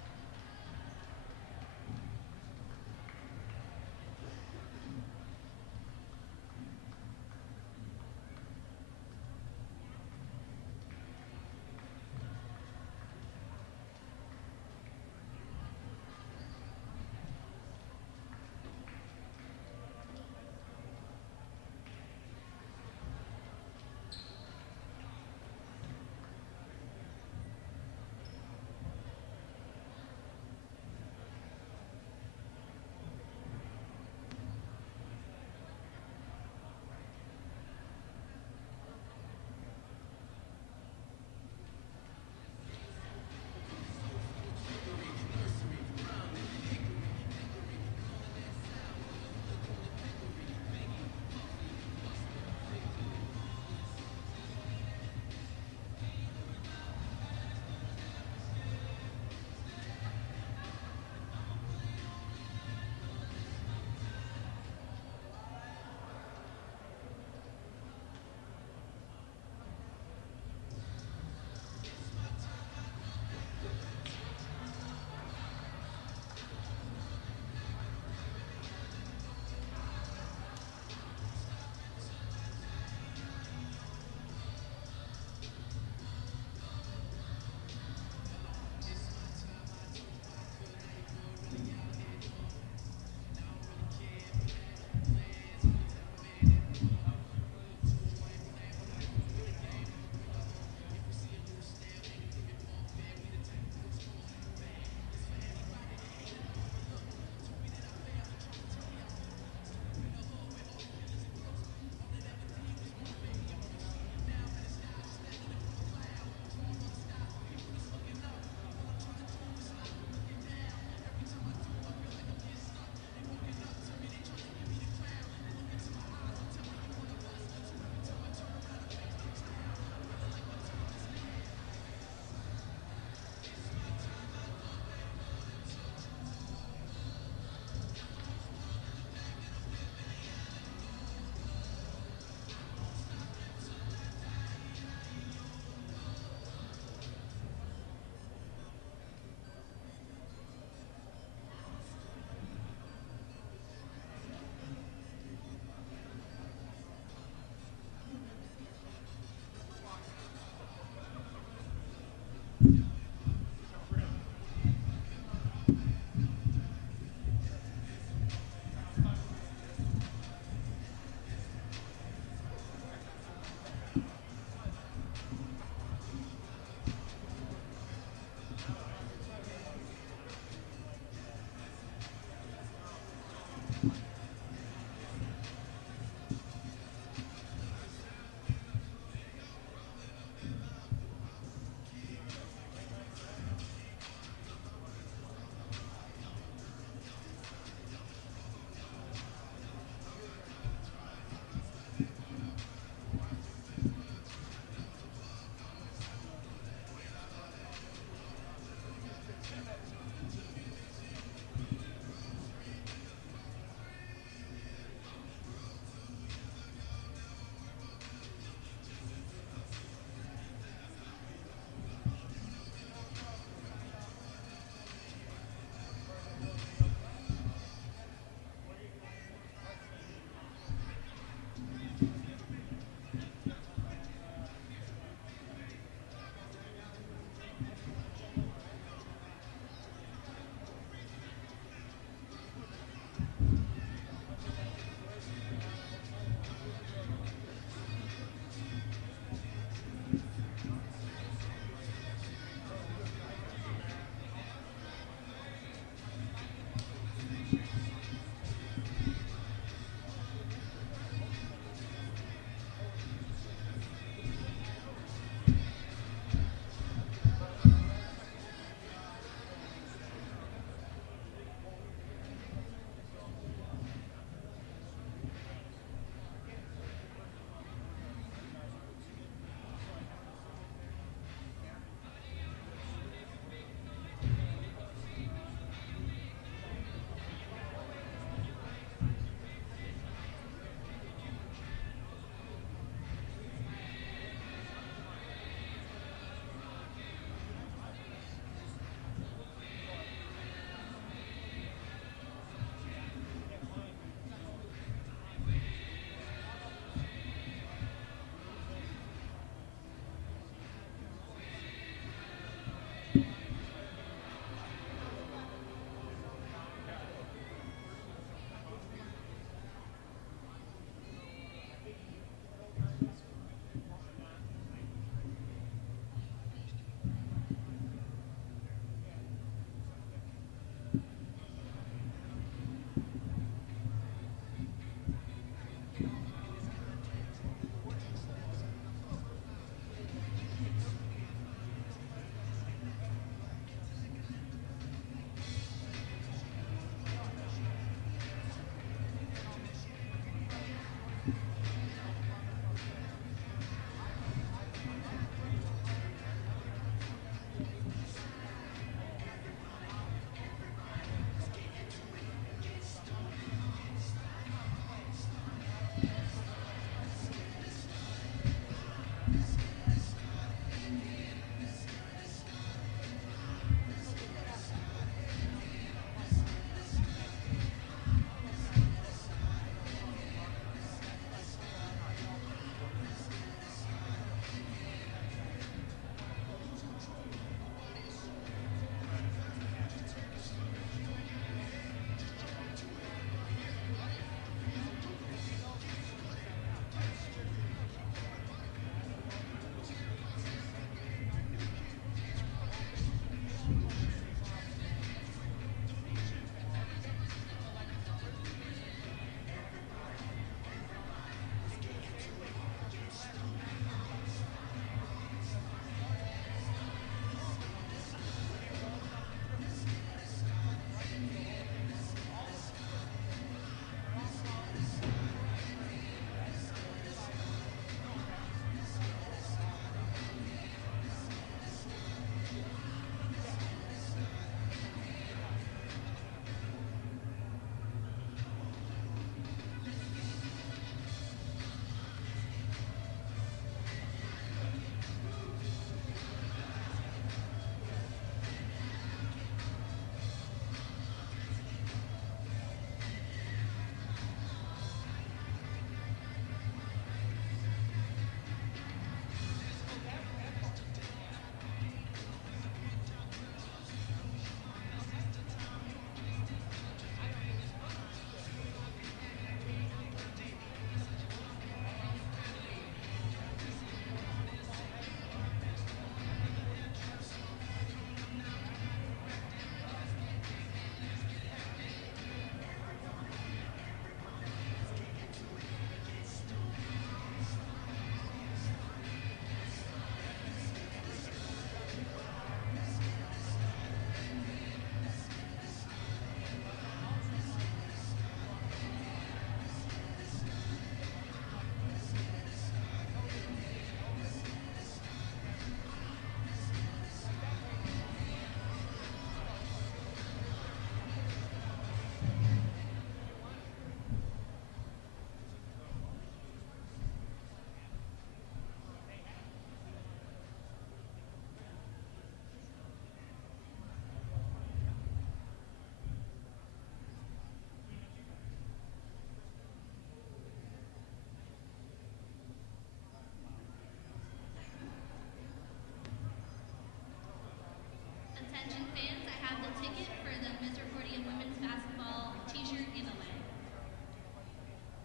Attention fans, I have the ticket for the Misericordia women's basketball t-shirt giveaway.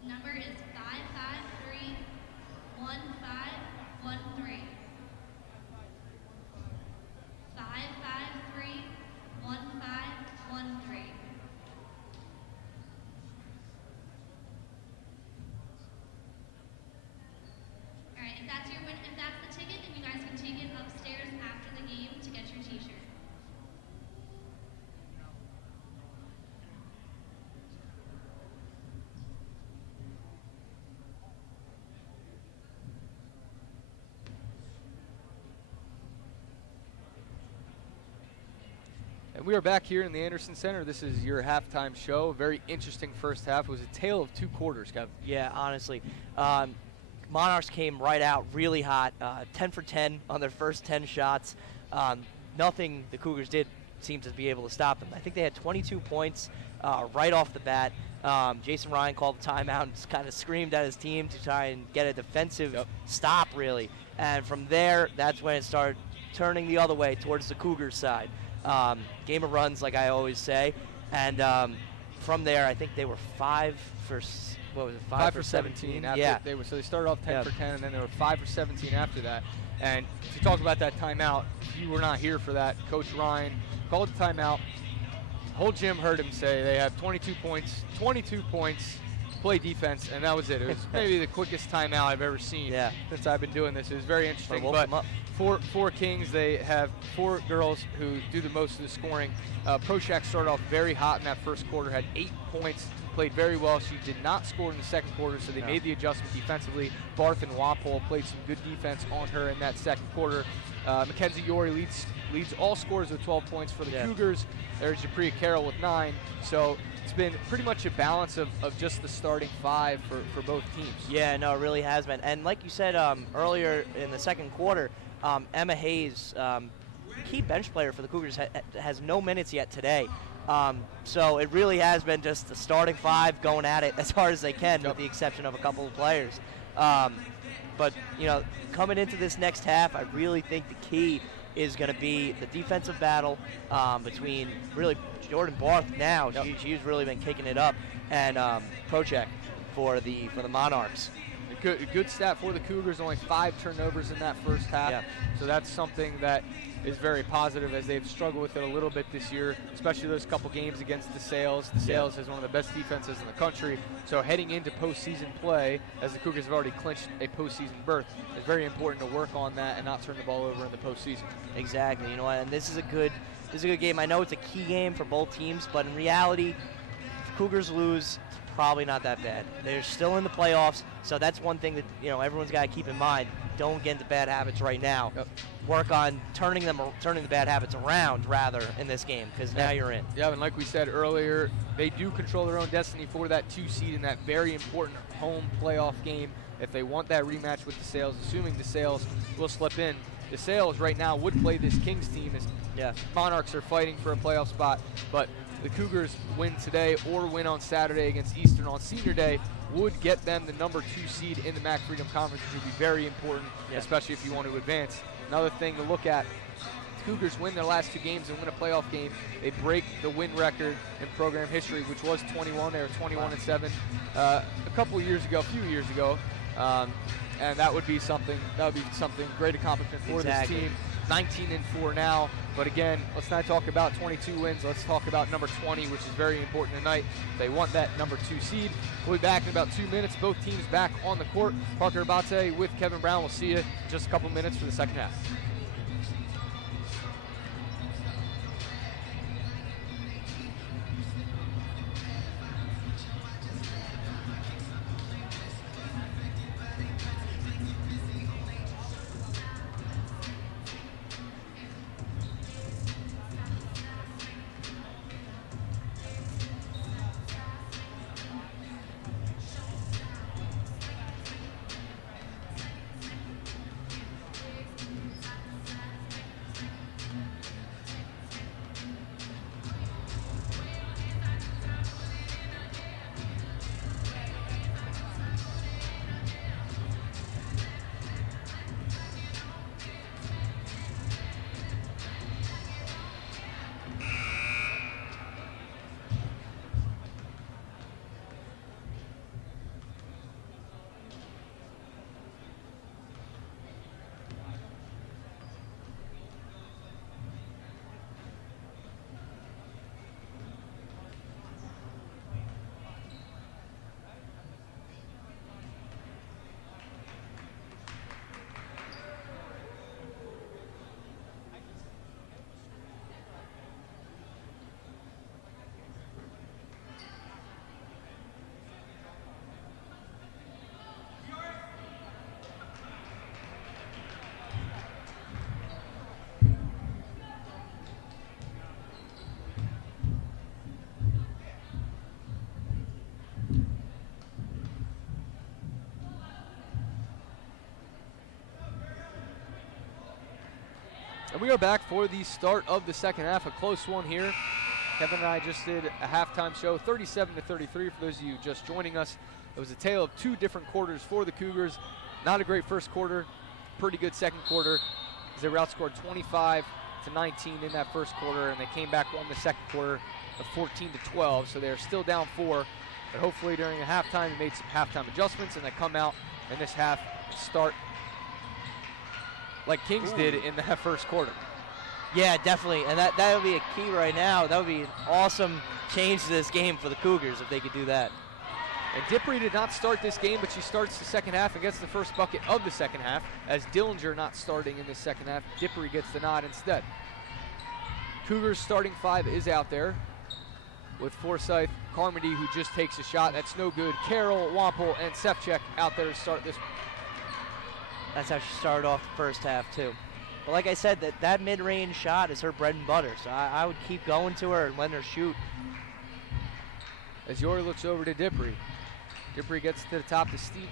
Number is 553-1513. 553-1513. All right, if that's the ticket, then you guys can take it upstairs after the game to get your t-shirt. And we are back here in the Anderson Center. This is your halftime show. Very interesting first half. It was a tale of two quarters, Kevin. Yeah, honestly. Monarchs came right out really hot, 10 for 10 on their first 10 shots. Nothing the Cougars did seemed to be able to stop them. I think they had 22 points right off the bat. Jason Ryan called the timeout and just kind of screamed at his team to try and get a defensive stop, really. And from there, that's when it started turning the other way towards the Cougars side. Game of runs, like I always say. And from there, I think they were 5 for 17. After so they started off 10 for 10, and then they were 5 for 17 after that. And to talk about that timeout, if you were not here for that, Coach Ryan called the timeout. Whole gym heard him say they have 22 points, play defense, and that was it. It was maybe the quickest timeout I've ever seen since I've been doing this. It was very interesting. But four Kings, they have 4 girls who do the most of the scoring. Prochak started off very hot in that first quarter, had 8 points, played very well. She did not score in the second quarter, so they made the adjustment defensively. Barth and Wampole played some good defense on her in that second quarter. Mackenzie Yori leads all scorers with 12 points for the Cougars. There's Japria Carroll with 9. So it's been pretty much a balance of just the starting 5 for both teams. Yeah, no, it really has been. And like you said earlier in the second quarter, Emma Hayes, key bench player for the Cougars, has no minutes yet today. So it really has been just the starting 5 going at it as hard as they can, with the exception of a couple of players. But, coming into this next half, I really think the key is going to be the defensive battle between really Jordan Barth now. She's really been kicking it up, and Prochek for the Monarchs. A good stat for the Cougars, only 5 turnovers in that first half. So that's something that is very positive, as they've struggled with it a little bit this year, especially those couple games against DeSales. DeSales is one of the best defenses in the country. So heading into postseason play, as the Cougars have already clinched a postseason berth, it's very important to work on that and not turn the ball over in the postseason. Exactly. And this is a good game. I know it's a key game for both teams, but in reality, if Cougars lose, it's probably not that bad. They're still in the playoffs, so that's one thing that everyone's got to keep in mind. Don't get into bad habits right now. Work on turning the bad habits around, rather, in this game, because now you're in. Yeah, and like we said earlier, they do control their own destiny for that 2 seed in that very important home playoff game. If they want that rematch with DeSales, assuming DeSales will slip in, DeSales right now would play this Kings team, as Monarchs are fighting for a playoff spot. But the Cougars win today or win on Saturday against Eastern on Senior Day would get them the number 2 seed in the MAC Freedom Conference, which would be very important, especially if you want to advance. Another thing to look at, the Cougars win their last 2 games and win a playoff game. They break the win record in program history, which was 21. They were 21-7 a few years ago. And that would be something great accomplishment for this team. 19-4 now, but again, let's not talk about 22 wins. Let's talk about number 20, which is very important tonight. They want that number 2 seed. We'll be back in about 2 minutes. Both teams back on the court. Parker Abate with Kevin Brown. We'll see you in just a couple minutes for the second half. And we are back for the start of the second half, a close one here. Kevin and I just did a halftime show, 37-33 for those of you just joining us. It was a tale of 2 different quarters for the Cougars. Not a great first quarter, pretty good second quarter, as they were outscored 25-19 in that first quarter, and they came back, won the second quarter of 14-12, so they're still down 4. But hopefully during the halftime, they made some halftime adjustments, and they come out in this half start like Kings did in that first quarter. Yeah, definitely, and that would be a key right now. That would be an awesome change to this game for the Cougars if they could do that. And Dippery did not start this game, but she starts the second half and gets the first bucket of the second half. As Dillinger not starting in the second half, Dippery gets the nod instead. Cougars starting 5 is out there with Forsyth, Carmody, who just takes a shot. That's no good. Carroll, Wampel, and Sefcik out there to start this. That's how she started off the first half, too. But like I said, that mid-range shot is her bread and butter, so I would keep going to her and letting her shoot. As Yori looks over to Dippery. Dippery gets to the top to Steve.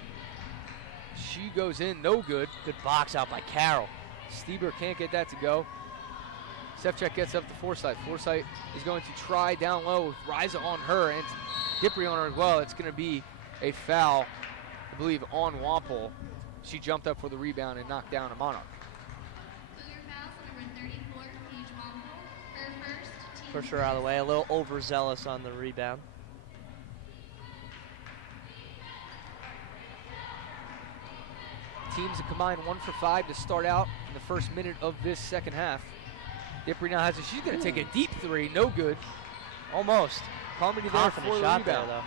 She goes in, no good. Good box out by Carroll. Stieber can't get that to go. Sefcik gets up to Forsyth. Forsyth is going to try down low with Riza on her and Dippery on her as well. It's going to be a foul, I believe, on Wampel. She jumped up for the rebound and knocked down a Monarch. Cougar fouls on number 34, Paige Wampel. Her first, team Push her out of the way, a little overzealous on the rebound. Teams have combined 1 for 5 to start out in the first minute of this second half. Dippery now has it. She's going to take a deep 3, no good. Almost. Carmody there for Confident the shot rebound. there, though.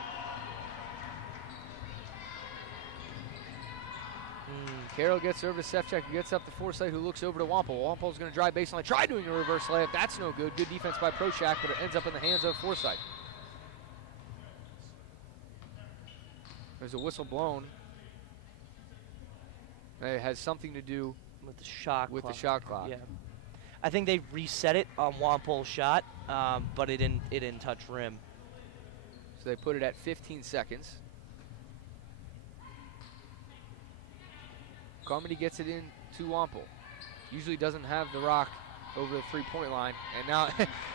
Carroll gets over to Sefcik, who gets up to Forsyth, who looks over to Wampel. Wampel's going to drive baseline, try doing a reverse layup. That's no good. Good defense by Prochak, but it ends up in the hands of Forsyth. There's a whistle blown. It has something to do With the shot with clock. the shot clock. Yeah. I think they reset it on Wampel's shot, but it didn't touch rim. So they put it at 15 seconds. Carmody gets it in to Wampel. Usually doesn't have the rock over the 3-point line. And now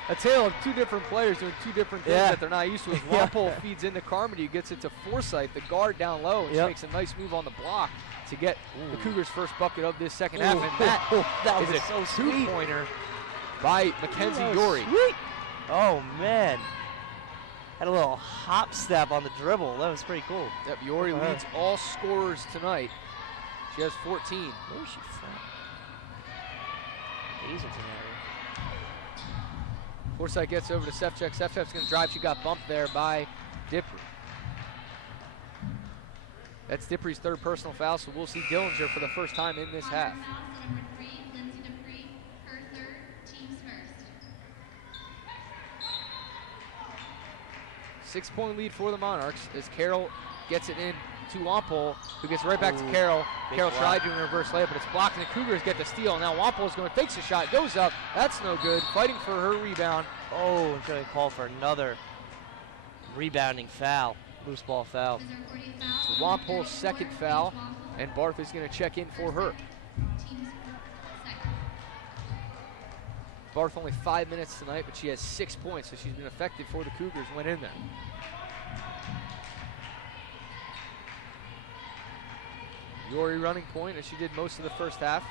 a tale of 2 different players doing 2 different things that they're not used to. As Wampel feeds into Carmody, who gets it to Forsyth, the guard down low, and she makes a nice move on the block to get the Cougars' first bucket of this second half. And that was is a so sweet. 2-pointer by Mackenzie Yori. Sweet. Oh, man. Had a little hop step on the dribble. That was pretty cool. Yep, Yori leads all scorers tonight. She has 14. Where is she from? Hazelton area. Forsyth gets over to Sefcik. Sefcik's going to drive. She got bumped there by Dippery. That's Dippery's 3rd personal foul, so we'll see Dillinger for the first time in this half. fouls on number 3, Lindsay Dupree. Her third, team's first. 6-point lead for the Monarchs as Carroll gets it in to Wampel, who gets right back to Carroll. Carroll tried doing a reverse layup, but it's blocked, and the Cougars get the steal. Now Wampel is going to fake a shot, goes up. That's no good. Fighting for her rebound. Oh, I'm going to call for another rebounding foul. Loose ball foul. Misericordia fouls So on number Wampel's 34, second Paige foul, Wampel. and Barth is going to check in for her. Team's second. Barth only 5 minutes tonight, but she has 6 points, so she's been effective for the Cougars when in there. Yori running point, as she did most of the first half.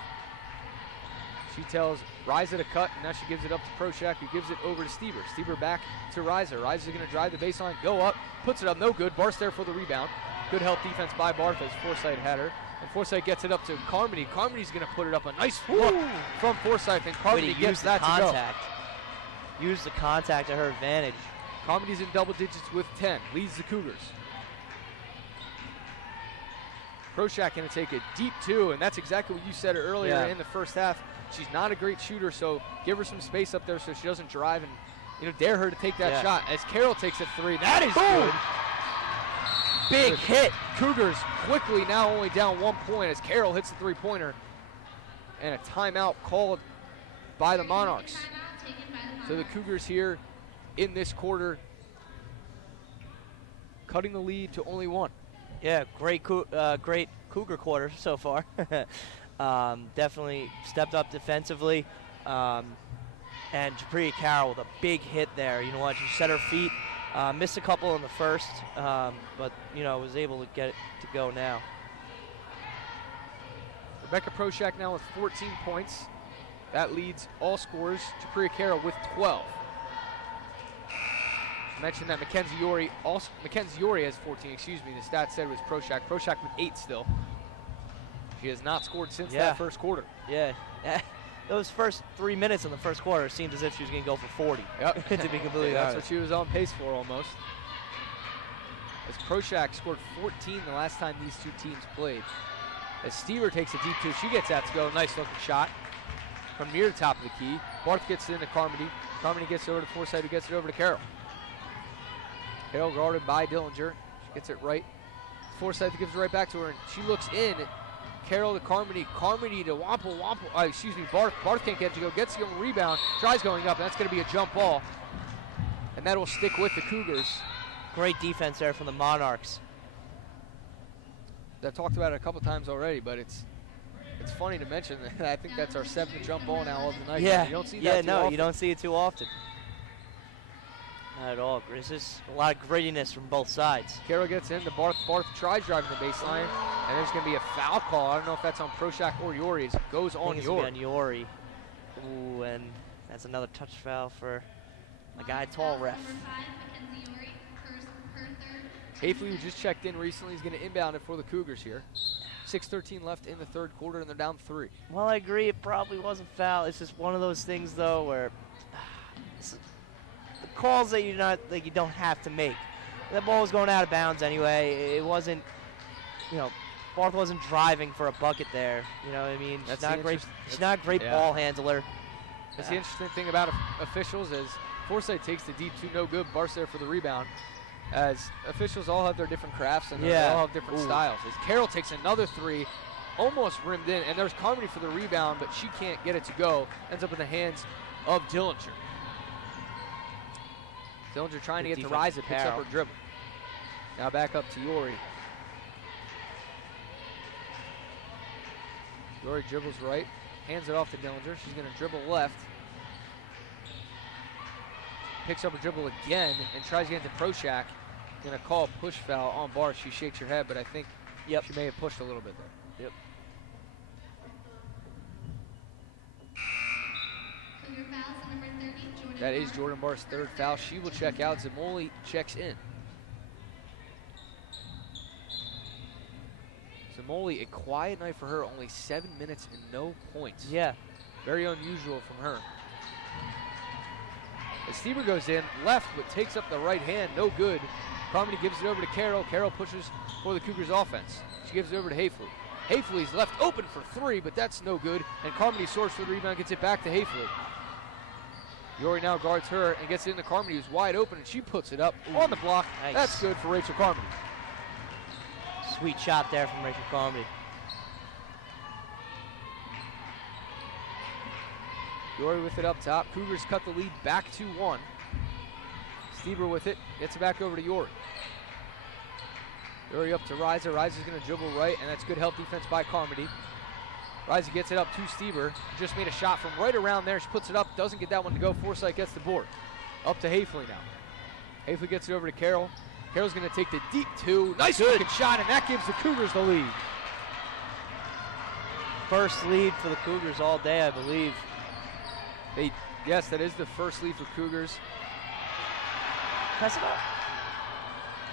She tells Riza to cut, and now she gives it up to Prochak, who gives it over to Stieber. Stieber back to Riza. Riza's going to drive the baseline, go up, puts it up, no good. Barth's there for the rebound. Good help defense by Barth as Forsyth had her. And Forsyth gets it up to Carmody. Carmody's going to put it up. A nice look from Forsyth, and Carmody gets that to go. Use the contact to her advantage. Carmody's in double digits with 10, leads the Cougars. Prochak going to take a deep 2, and that's exactly what you said earlier in the first half. She's not a great shooter, so give her some space up there so she doesn't drive and dare her to take that shot. As Carroll takes a 3, that is good. Big hit. Cougars quickly now only down 1 point as Carroll hits the 3-pointer, and a timeout called by the Monarchs. Timeout taken by the Monarchs. So the Cougars here in this quarter cutting the lead to only 1. Yeah, great Cougar quarter so far. Definitely stepped up defensively. And Jabria Carroll with a big hit there. You know what? She set her feet, missed a couple in the first, but was able to get it to go now. Rebecca Proshak now with 14 points. That leads all scorers. Jabria Carroll with 12. I mentioned that Mackenzie Yori has 14, excuse me. The stat said it was Proshak. Proshak with 8 still. She has not scored since that first quarter. Yeah. Those first 3 minutes in the first quarter seemed as if she was going to go for 40. Yep. To be completely That's honest. what she was on pace for almost. As Proshak scored 14 the last time these two teams played. As Stever takes a deep two, she gets that to go. Nice looking shot from near the top of the key. Barth gets it into Carmody. Carmody gets it over to Forsythe, who gets it over to Carroll. Carroll guarded by Dillinger. She gets it right. Forsythe gives it right back to her, and she looks in. Carroll to Carmody. Carmody to Barth. Barth can't get it to go. Gets the own rebound. Tries going up, and that's going to be a jump ball. And that'll stick with the Cougars. Great defense there from the Monarchs. I've talked about it a couple times already, but it's funny to mention that I think that's our 7th jump ball now of the night. Yeah, you don't see that too often. You don't see it too often. Not at all. It's just a lot of grittiness from both sides. Carroll gets in. Barth tries driving the baseline, and there's going to be a foul call. I don't know if that's on Proshak or Yori. It goes on Yori. On Yori. Ooh, and that's another touch foul for a guy tall ref. Hafley, who just checked in recently, is going to inbound it for the Cougars here. 6:13 left in the third quarter, and they're down 3. Well, I agree. It probably wasn't foul. It's just one of those things, though, where the calls that you don't have to make. That ball was going out of bounds anyway. It wasn't, Barth wasn't driving for a bucket there. You know what I mean? She's not great. She's not a great ball handler. That's the interesting thing about officials is Forsythe takes the deep two, no good. Barth's there for the rebound. As officials all have their different crafts and they all have different styles. As Carroll takes another 3, almost rimmed in, and there's Carmody for the rebound, but she can't get it to go. Ends up in the hands of Dillinger. Dillinger trying to get to Rise. It picks up her dribble. Now back up to Yori. Yori dribbles right, hands it off to Dillinger. She's going to dribble left. Picks up her dribble again and tries to get into Proshak. Going to call a push foul on Barth. She shakes her head, but I think she may have pushed a little bit there. That is Jordan Barth's 3rd foul. She will check out. Zamoli checks in. Zamoli, a quiet night for her. Only 7 minutes and no points. Yeah. Very unusual from her. As Stever goes in, left, but takes up the right hand, no good. Carmody gives it over to Carroll. Carroll pushes for the Cougars offense. She gives it over to Hafley. Hafley's left open for 3, but that's no good. And Carmody soars for the rebound, gets it back to Hafley. Yori now guards her and gets it into Carmody, who's wide open, and she puts it up on the block. Nice. That's good for Rachel Carmody. Sweet shot there from Rachel Carmody. Yori with it up top. Cougars cut the lead back to 1. Stever with it, gets it back over to Yori. Yori up to Riza. Riza's going to dribble right, and that's good help defense by Carmody. Riza gets it up to Stever. Just made a shot from right around there. She puts it up, doesn't get that one to go. Forsythe gets the board. Up to Hafley now. Hafley gets it over to Carroll. Carroll's going to take the deep 2. Nice looking shot, and that gives the Cougars the lead. First lead for the Cougars all day, I believe. Yes, that is the first lead for Cougars. Pass it up.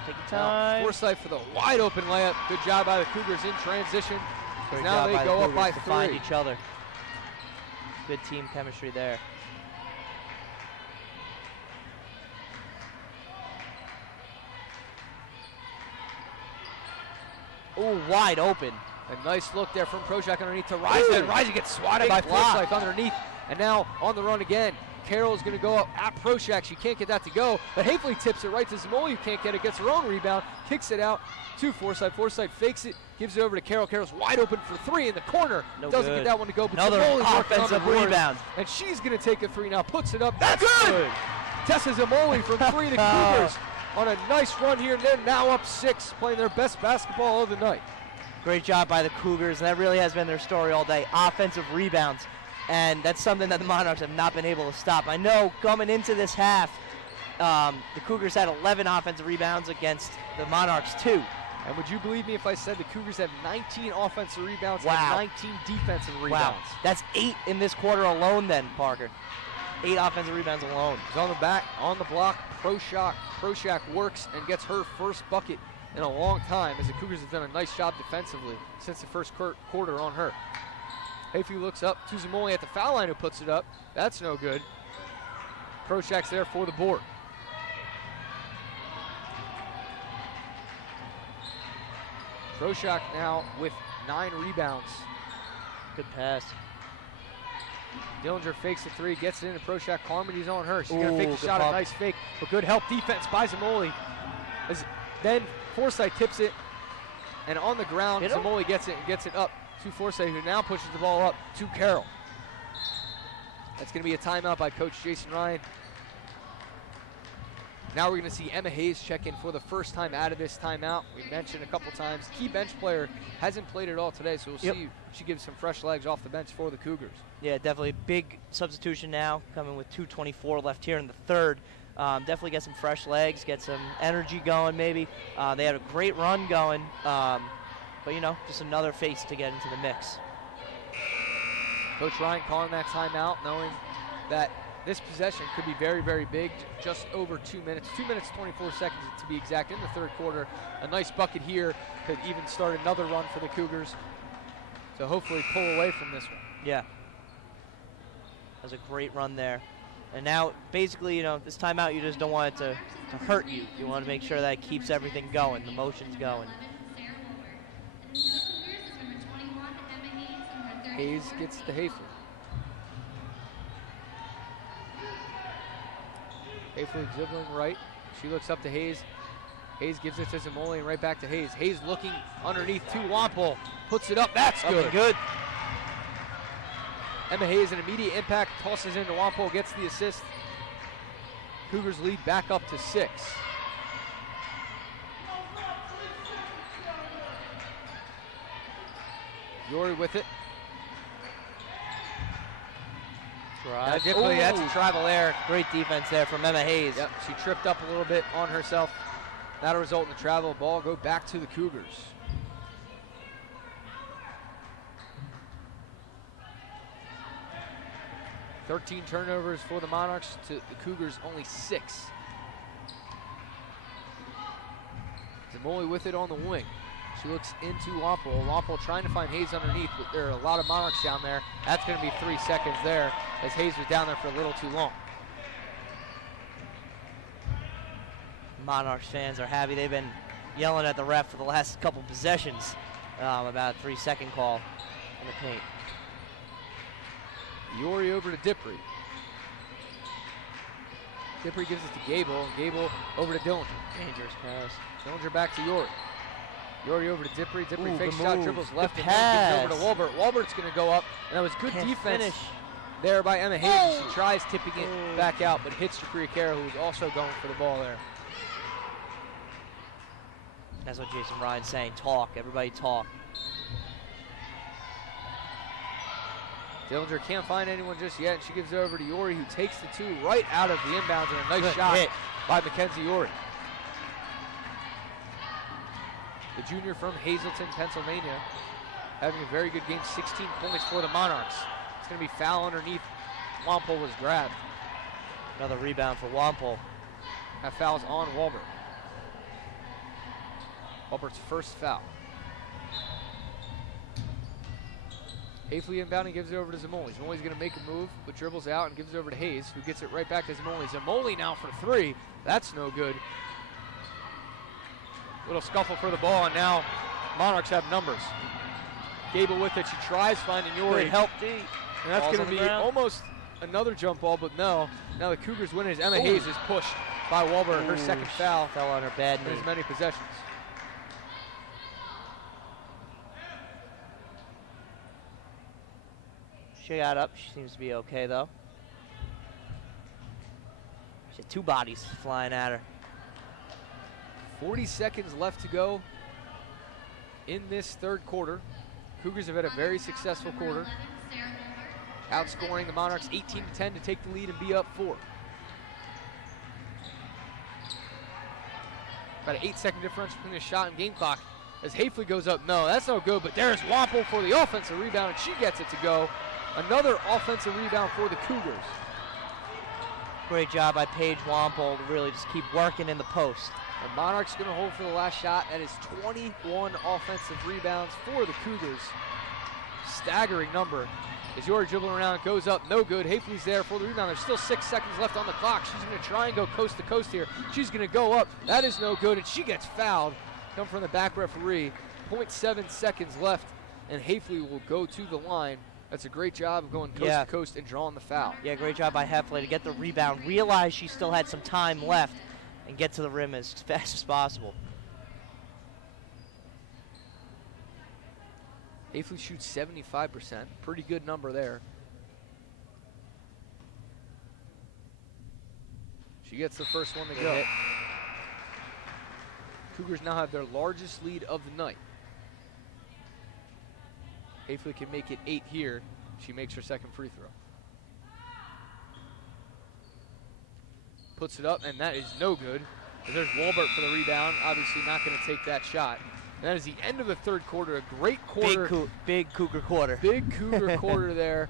Take your time. Forsythe for the wide open layup. Good job by the Cougars in transition. Now they go up by 3. Find each other. Good team chemistry there. Oh, wide open. A nice look there from Proshak underneath to Riza. And Riza gets swatted by Forsythe underneath. And now on the run again. Carroll is going to go up at Proshak. She can't get that to go. But Hafley tips it right to Zamoli, who can't get it. Gets her own rebound. Kicks it out to Forsythe. Forsythe fakes it. Gives it over to Carroll. Carroll's wide open for 3 in the corner. Doesn't get that one to go. But another Zamoli's offensive rebound. And she's going to take a 3 now. Puts it up. That's good. Tessa Zamoli from 3. The Cougars on a nice run here. They're now up 6, playing their best basketball of the night. Great job by the Cougars. That really has been their story all day. Offensive rebounds. and that's something that the Monarchs have not been able to stop. I know coming into this half, the Cougars had 11 offensive rebounds against the Monarchs 2. And would you believe me if I said the Cougars have 19 offensive rebounds Wow. and 19 defensive Wow, rebounds? that's 8 in this quarter alone then, Parker. 8 offensive rebounds alone. He's on the back, on the block, Proshak. Proshak works and gets her first bucket in a long time, as the Cougars have done a nice job defensively since the first quarter on her. Hayfley looks up to Zamoli at the foul line, who puts it up. That's no good. Proshak's there for the board. Proshak now with 9 rebounds. Good pass. Dillinger fakes the 3, gets it into Proshak. Carmody's on her. She's going to fake the good shot. pump. A nice fake, but good help defense by Zamoli. Then Forsythe tips it, and on the ground, Hit him? Zamoli gets it and gets it up to Forsythe, who now pushes the ball up to Carroll. That's going to be a timeout by Coach Jason Ryan. Now we're going to see Emma Hayes check in for the first time out of this timeout. We mentioned a couple times, key bench player, hasn't played at all today, so we'll see if she gives some fresh legs off the bench for the Cougars. Yeah, definitely big substitution now, coming with 2:24 left here in the third. Definitely get some fresh legs, get some energy going maybe. They had a great run going, but you know, just another face to get into the mix. Coach Ryan calling that timeout, knowing that this possession could be very, very big, just over 2 minutes. 2 minutes, 24 seconds to be exact in the third quarter. A nice bucket here could even start another run for the Cougars. So hopefully pull away from this one. Yeah. That was a great run there. And now, basically, you know, this timeout, you just don't want it to hurt you. You want to make sure that it keeps everything going, the motions going. Hayes gets to Hayfley. Hayfley dribbling right. She looks up to Hayes. Hayes gives it to Zamoli and right back to Hayes. Hayes looking underneath to Wampel. Puts it up. That's good. Good. Emma Hayes, an immediate impact, tosses into Wampel, gets the assist. Cougars lead back up to 6. Yori with it. That's a travel error. Great defense there from Emma Hayes. Yep, she tripped up a little bit on herself. That'll result in the travel. Ball go back to the Cougars. "13 turnovers for the Monarchs, to the Cougars only 6. Zamoli with it on the wing. She looks into Wampel. Wampel trying to find Hayes underneath, but there are a lot of Monarchs down there. That's going to be 3 seconds there, as Hayes was down there for a little too long. Monarchs fans are happy. They've been yelling at the ref for the last couple possessions about a 3-second call in the paint. Yori over to Dippre. Dippre gives it to Gable, and Gable over to Dillinger. Dangerous pass. Dillinger back to Yori. Yori over to Dippre. Dippre Ooh, fakes good shot, move. dribbles Good left, and then gives it pass. over to Walbert. Walbert's going to go up, and that was good Can't defense finish. there by Emma Hayes. She tries tipping it back out, but hits Shakria Kara, who's also going for the ball there. That's what Jason Ryan's saying. Talk. Everybody talk. Dillinger can't find anyone just yet, and she gives it over to Yori, who takes the 2 right out of the inbounds, and a nice Good shot hit. by Mackenzie Yori. The junior from Hazleton, Pennsylvania, having a very good game. 16 points for the Monarchs. It's going to be foul underneath. Wampel was grabbed. Another rebound for Wampel. That foul's on Walbert. Walbert's first foul. Hayfley inbounding, gives it over to Zamoli. Zamoli's going to make a move, but dribbles out and gives it over to Hayes, who gets it right back to Zamoli. Zamoli now for 3. That's no good. Little scuffle for the ball, and now Monarchs have numbers. Gable with it. She tries finding Yori. Good help, D. And that's Ball's going on to the be ground. almost another jump ball, but no. Now the Cougars win it as Emma Hayes is pushed by Walbert. Her second foul Fell on her bad in knee. as many possessions. She got up. She seems to be okay, though. She had 2 bodies flying at her. 40 seconds left to go in this third quarter. Cougars have had a very successful quarter. outscoring the Monarchs 18-10 to take the lead and be up 4. About an 8-second difference between the shot and game clock. As Hafley goes up, no, that's no good, but there's Wampel for the offensive rebound, and she gets it to go. Another offensive rebound for the Cougars. Great job by Paige Wampel to really just keep working in the post. The Monarchs going to hold for the last shot. That is 21 offensive rebounds for the Cougars. Staggering number. As Yori dribbling around, goes up, no good. Hafley's there for the rebound. There's still 6 seconds left on the clock. She's going to try and go coast to coast here. She's going to go up. That is no good, and she gets fouled. Come from the back referee. 0.7 seconds left, and Hafley will go to the line. That's a great job of going coast to coast and drawing the foul. Yeah, great job by Hafley to get the rebound, realize she still had some time left, and get to the rim as fast as possible. Hafley shoots 75%. Pretty good number there. She gets the first one to go. Cougars now have their largest lead of the night. Hafley can make it 8 here. She makes her second free throw. Puts it up, and that is no good. There's Walbert for the rebound. Obviously not going to take that shot. And that is the end of the third quarter. A great quarter. Big Cougar quarter. Big Cougar quarter there.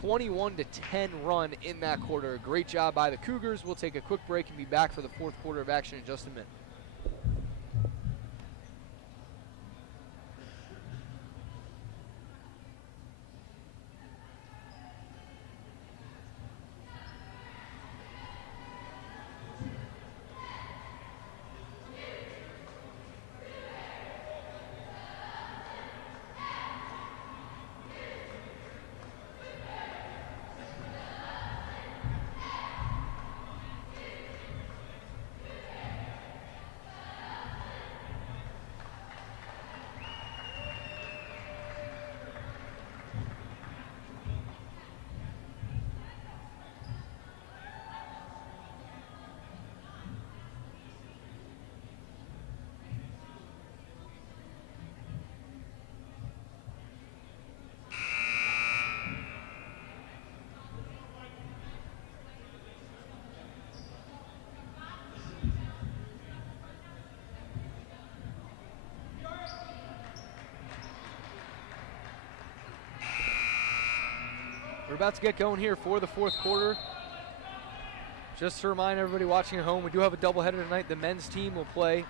21-10 run in that quarter. A great job by the Cougars. We'll take a quick break and be back for the fourth quarter of action in just a minute. We're about to get going here for the fourth quarter. Just to remind everybody watching at home, we do have a doubleheader tonight. The men's team will play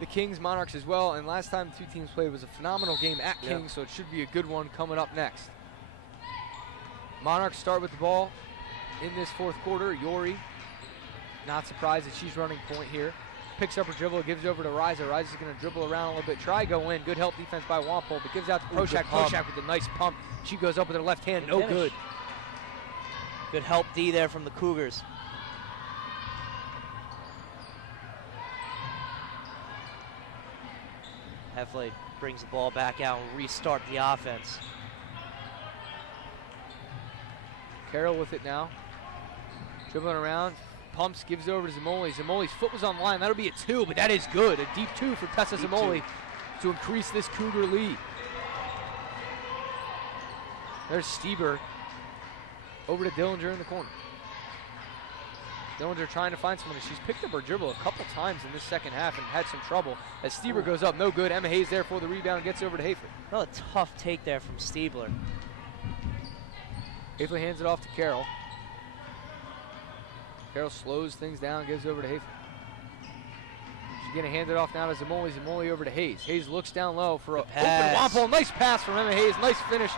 the Kings Monarchs as well. And last time the two teams played was a phenomenal game at Kings, so it should be a good one coming up next. Monarchs start with the ball in this fourth quarter. Yori, not surprised that she's running point here. Picks up her dribble, gives it over to Riza. Riza's going to dribble around a little bit, try go in. Good help defense by Wampel, but gives out to Prochak. Prochak with a nice pump. She goes up with her left hand, no good. Good help D there from the Cougars. Hafley brings the ball back out and restart the offense. Carroll with it now. Dribbling around. Pumps, gives it over to Zamoli. Zamoli's foot was on the line. That'll be a 2, but that is good. A deep 2 for Tessa Zamoli to increase this Cougar lead. There's Stieber over to Dillinger in the corner. Dillinger trying to find someone. She's picked up her dribble a couple times in this second half and had some trouble. As Stieber goes up, no good. Emma Hayes there for the rebound, gets over to Hafley. Another tough take there from Stiebler. Hafley hands it off to Carroll. Carroll slows things down, gives over to Hafley. She's going to hand it off now to Zamoli. Zamoli over to Hayes. Hayes looks down low for a open Wampel. Nice pass from Emma Hayes. Nice finish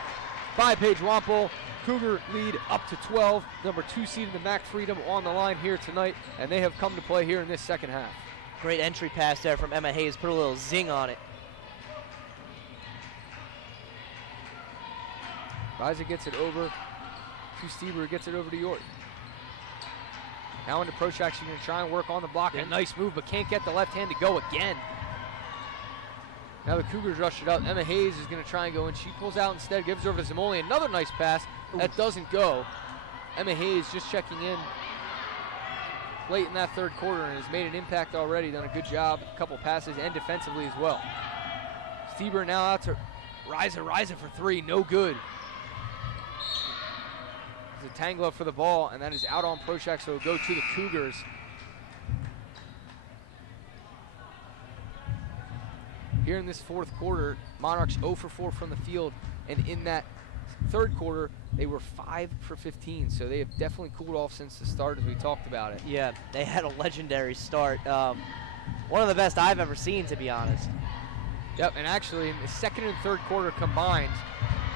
by Paige Wampel. Cougar lead up to 12. Number 2 seed in the MAC Freedom on the line here tonight, and they have come to play here in this second half. Great entry pass there from Emma Hayes. Put a little zing on it. Riza gets it over to Stieber, gets it over to York. Now into Prochak, she's going to try and work on the block. A nice move, but can't get the left hand to go again. Now the Cougars rush it up. Emma Hayes is going to try and go in. She pulls out instead, gives it over to Zamoli. Another nice pass. That doesn't go. Emma Hayes just checking in late in that third quarter and has made an impact already. Done a good job, a couple passes, and defensively as well. Stieber now out to Riza. Riza for 3, no good. There's a tangle up for the ball, and that is out on Prochak, so it'll go to the Cougars. Here in this fourth quarter, Monarchs 0 for 4 from the field, and in that third quarter, they were 5 for 15, so they have definitely cooled off since the start, as we talked about it. Yeah, they had a legendary start. One of the best I've ever seen, to be honest. Yep, and actually in the second and third quarter combined,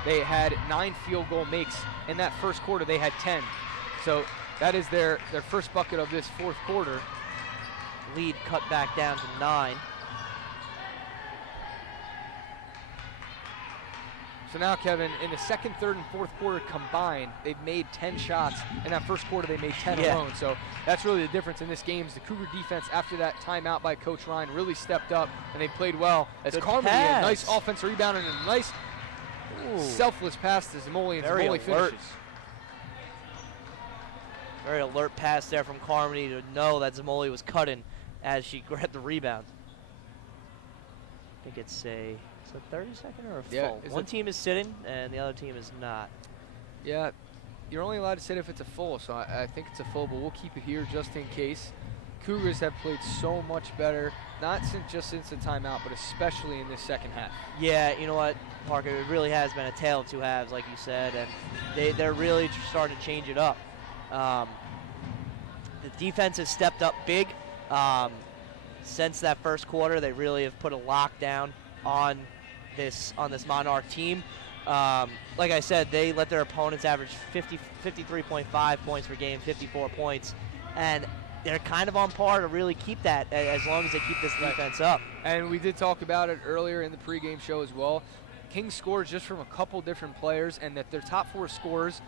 they had 9 field goal makes. In that first quarter, they had 10. So that is their first bucket of this fourth quarter. Lead cut back down to 9. So now, Kevin, in the second, third, and fourth quarter combined, they've made 10 shots. In that first quarter, they made 10 alone. So that's really the difference in this game. Is the Cougar defense, after that timeout by Coach Ryan, really stepped up, and they played well. As Carmody had a nice offensive rebound and a nice selfless pass to Zamoli, and Zamoli finishes. Very alert pass there from Carmody to know that Zamoli was cutting as she grabbed the rebound. I think it's a 30-second or a full? One team is sitting, and the other team is not. Yeah, you're only allowed to sit if it's a full, so I think it's a full, but we'll keep it here just in case. Cougars have played so much better, not just since the timeout, but especially in this second half. Yeah, you know what, Parker, it really has been a tale of two halves, like you said, and they're really starting to change it up. The defense has stepped up big. Since that first quarter, they really have put a lockdown on this Monarch team. Like I said, they let their opponents average 53.5 points per game, 54 points, and they're kind of on par to really keep that as long as they keep this defense up. And we did talk about it earlier in the pregame show as well. Kings scores just from a couple different players, and that their top 4 scorers,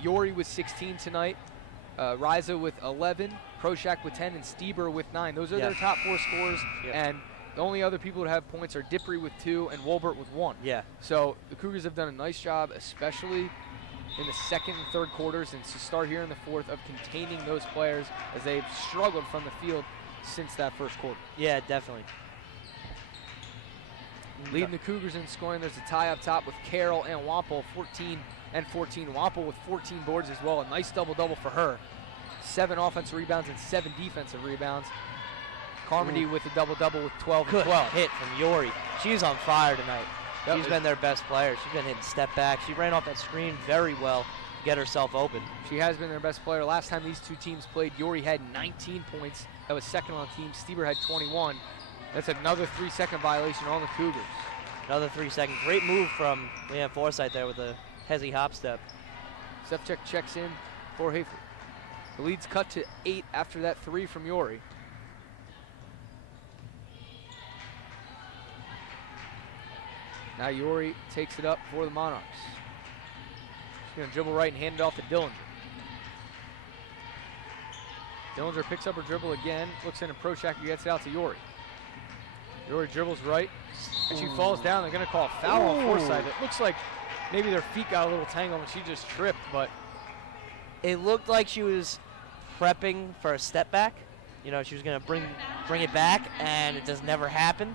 Yori with 16 tonight, Riza with 11, Prochak with 10, and Stieber with 9. Those are their top 4 scorers, and the only other people that have points are Dippery with 2 and Wolbert with 1. Yeah. So the Cougars have done a nice job, especially in the second and third quarters, and to start here in the fourth, of containing those players as they've struggled from the field since that first quarter. Yeah, definitely. Leading the Cougars in scoring, there's a tie up top with Carroll and Wampel, 14 and 14. Wampel with 14 boards as well. A nice double-double for her. 7 offensive rebounds and 7 defensive rebounds. Carmody with a double-double with 12 and 12. Hit from Yori. She's on fire tonight. Yep. She's been their best player. She's been hitting step back. She ran off that screen very well to get herself open. She has been their best player. Last time these two teams played, Yori had 19 points. That was second on the team. Stieber had 21. That's another 3-second violation on the Cougars. Another 3-second. Great move from Leanne Forsythe there with a hezzy hop step. Sefcik checks in for Hayford. The lead's cut to 8 after that 3 from Yori. Now Yori takes it up for the Monarchs. She's going to dribble right and hand it off to Dillinger. Dillinger picks up her dribble again, looks in, and Prochak gets it out to Yori. Yori dribbles right, and she falls down. They're going to call a foul on Forsythe. It looks like maybe their feet got a little tangled and she just tripped, but it looked like she was prepping for a step back. You know, she was going to bring it back, and it does never happen.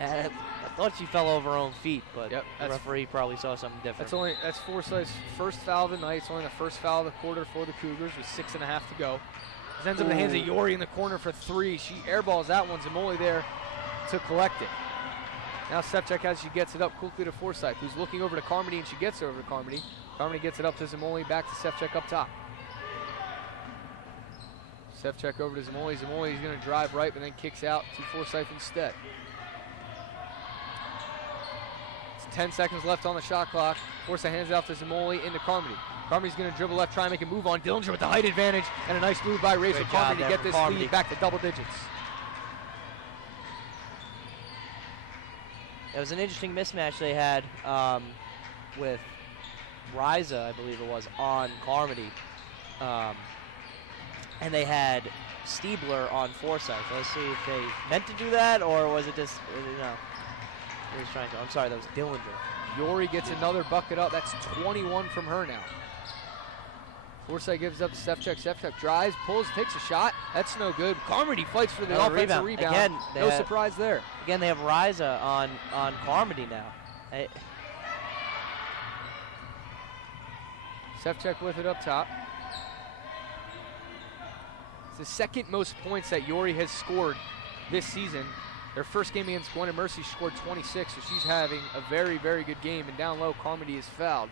And I thought she fell over her own feet, but the referee probably saw something different. That's Forsythe's first foul of the night. It's only the first foul of the quarter for the Cougars with 6.5 to go. This ends up in the hands of Yori in the corner for 3. She airballs that one. Zamoli there to collect it. Now Sefcik, as she gets it up quickly to Forsythe, who's looking over to Carmody, and she gets over to Carmody. Carmody gets it up to Zamoli, back to Sefcik up top. Sefcik over to Zamoli. Zamoli is going to drive right, but then kicks out to Forsythe instead. 10 seconds left on the shot clock. Forsythe hands it off to Zamoli into Carmody. Carmody's going to dribble left, try and make a move on Dillinger with the height advantage, and a nice move by Razor Carmody to get this lead back to double digits. It was an interesting mismatch they had with Riza, I believe it was, on Carmody. And they had Stiebler on Forsythe. Let's see if they meant to do that, or was it just, you know. He was trying to, I'm sorry, that was Dillinger. Yori gets another bucket up. That's 21 from her now. Forsythe gives up to Sefcik. Sefcik drives, pulls, takes a shot. That's no good. Carmody fights for the offensive rebound. Again, no surprise there. Again, they have Riza on Carmody now. Sefcek with it up top. It's the second most points that Yori has scored this season. Their first game against Gwen and Mercy, she scored 26, so she's having a very, very good game. And down low, Carmody is fouled.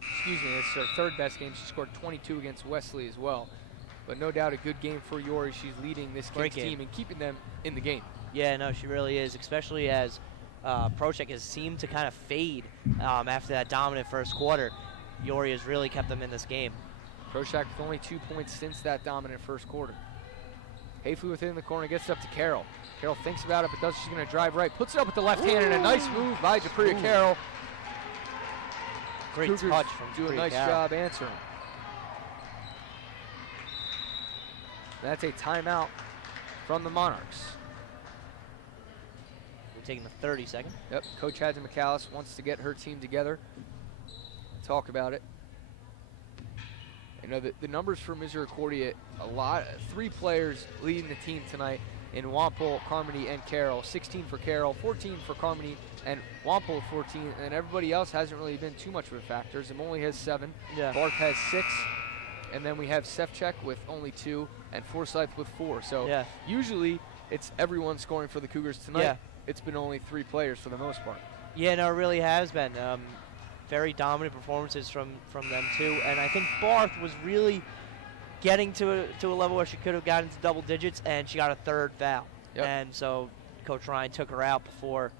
Excuse me, it's her third best game. She scored 22 against Wesley as well. But no doubt a good game for Yori. She's leading this Kings team and keeping them in the game. Yeah, no, she really is, especially as Prochek has seemed to kind of fade after that dominant first quarter. Yori has really kept them in this game. Prochek with only 2 points since that dominant first quarter. Hayfley within the corner, gets it up to Carroll. Carroll thinks about it, but does. She's going to drive right. Puts it up with the left hand, and a nice move by Japria Carroll. Great Cougars touch from do a Japria nice Carroll. job answering. That's a timeout from the Monarchs. We're taking the 30-second. Yep, Coach Hadley McAllis wants to get her team together, talk about it. You know, the numbers for Misericordia, three players leading the team tonight in Wampole, Carmody, and Carroll. 16 for Carroll, 14 for Carmody, and Wampole 14, and everybody else hasn't really been too much of a factor. Zimoli has 7, Yeah. Barth has 6, and then we have Sefcek with only 2, and Forsyth with 4. So Yeah. usually it's everyone scoring for the Cougars tonight. Yeah. It's been only 3 players for the most part. Yeah, no, it really has been. Very dominant performances from them too, and I think Barth was really getting to a level where she could have gotten to double digits, and she got a third foul. Yep. And so Coach Ryan took her out before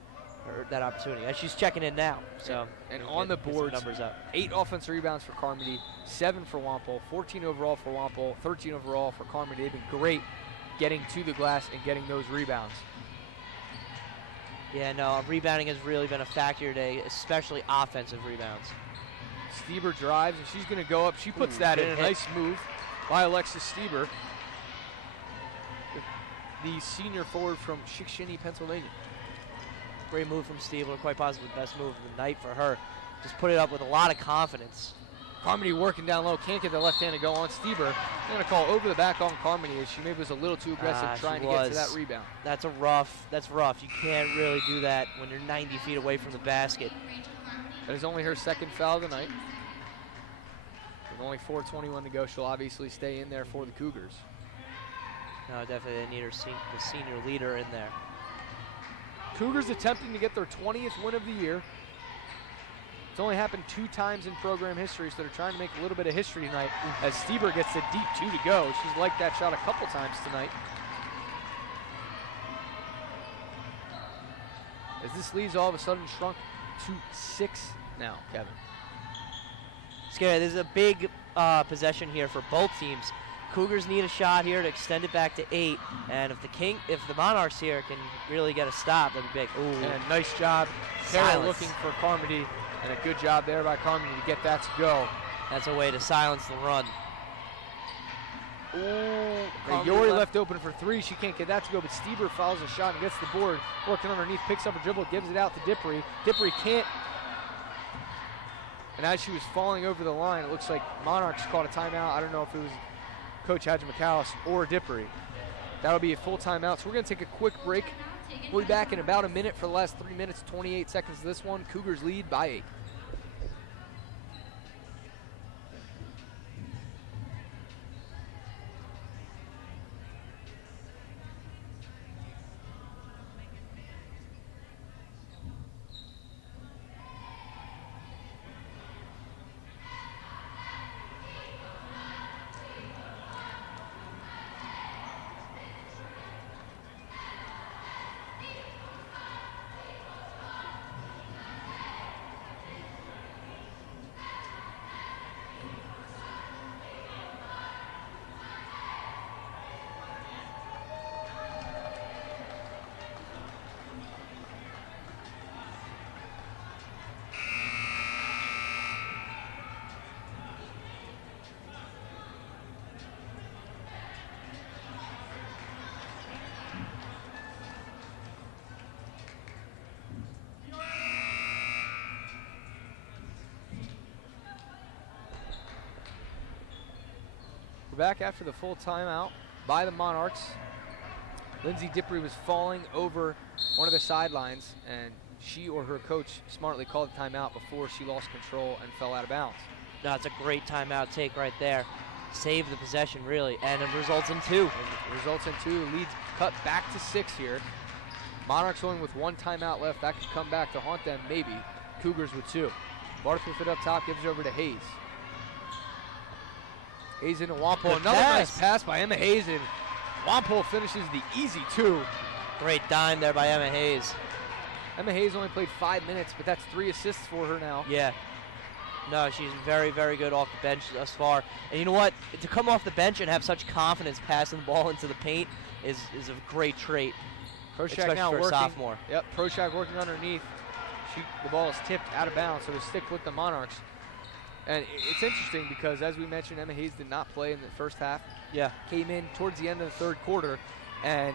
that opportunity, and she's checking in now. So and on the get some boards, numbers up. 8 offensive rebounds for Carmody, 7 for Wampole, 14 overall for Wampole, 13 overall for Carmody. They've been great getting to the glass and getting those rebounds. Yeah, no, rebounding has really been a factor today, especially offensive rebounds. Stieber drives, and she's going to go up. She puts that in. good A hit. nice move by Alexis Stieber, the senior forward from Shikshini, Pennsylvania. Great move from Steve, quite possibly the best move of the night for her. Just put it up with a lot of confidence. Carmody working down low, can't get the left hand to go on Stieber. I'm going to call over the back on Carmody as she maybe was a little too aggressive She trying to get to was. that rebound. That's rough. You can't really do that when you're 90 feet away from the basket. That is only her second foul of the night. With only 4:21 to go, she'll obviously stay in there for the Cougars. No, definitely they need her the senior leader in there. Cougars attempting to get their 20th win of the year. It's only happened 2 times in program history, so they're trying to make a little bit of history tonight as Stieber gets the deep 2 to go. She's liked that shot a couple times tonight. As this lead's all of a sudden shrunk to 6 now, Kevin. Scary. This is a big possession here for both teams. Cougars need a shot here to extend it back to 8, and if the Monarchs here can really get a stop, that'd be big. Ooh, And nice job, Carroll Silence. looking for Carmody, and a good job there by Carmody to get that to go. that's a way to silence the run. Carmody Yori left open for 3. She can't get that to go, but Stieber fouls a shot and gets the board. Working underneath, picks up a dribble, gives it out to Dippery. Dippery can't. And as she was falling over the line, it looks like Monarchs caught a timeout. I don't know if it was Coach Hadley McAllis or Dippery. That'll be a full timeout. So we're going to take a quick break. We'll be back in about a minute for the last 3 minutes, 28 seconds of this one. Cougars lead by 8. Back after the full timeout by the Monarchs. Lindsay Dippery was falling over one of the sidelines, and she or her coach smartly called the timeout before she lost control and fell out of bounds. No, it's a great timeout take right there. Save the possession, really, and it results in 2. It results in 2. The lead's cut back to 6 here. Monarchs only with 1 timeout left. That could come back to haunt them, maybe. Cougars with 2. Barth with it up top, gives it over to Hayes. Hayes into Wampole. Good Another pass. nice pass by Emma Hayes, and Wampole finishes the easy 2. Great dime there by Emma Hayes. Emma Hayes only played 5 minutes, but that's 3 assists for her now. Yeah. No, she's very, very good off the bench thus far. And you know what? To come off the bench and have such confidence passing the ball into the paint is a great trait, Proshak especially now for a working. sophomore. Yep, Proshak working underneath. The ball is tipped out of bounds, so to stick with the Monarchs. And it's interesting because, as we mentioned, Emma Hayes did not play in the first half. Yeah. Came in towards the end of the third quarter, and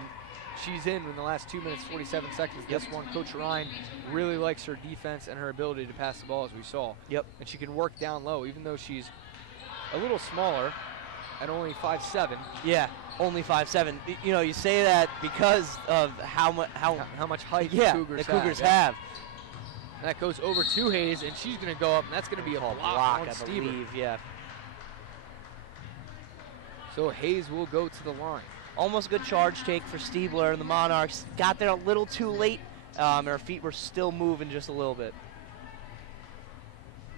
she's in the last 2 minutes, 47 seconds. Yep. This one, Coach Ryan really likes her defense and her ability to pass the ball, as we saw. Yep. And she can work down low, even though she's a little smaller at only 5'7". Yeah, only 5'7". You know, you say that because of how much height the the Cougars yeah. have. That goes over to Hayes, and she's going to go up, and that's going to be a block on I Stever. believe, yeah. So Hayes will go to the line. Almost a good charge take for Stiebler and the Monarchs. Got there a little too late. Her feet were still moving just a little bit.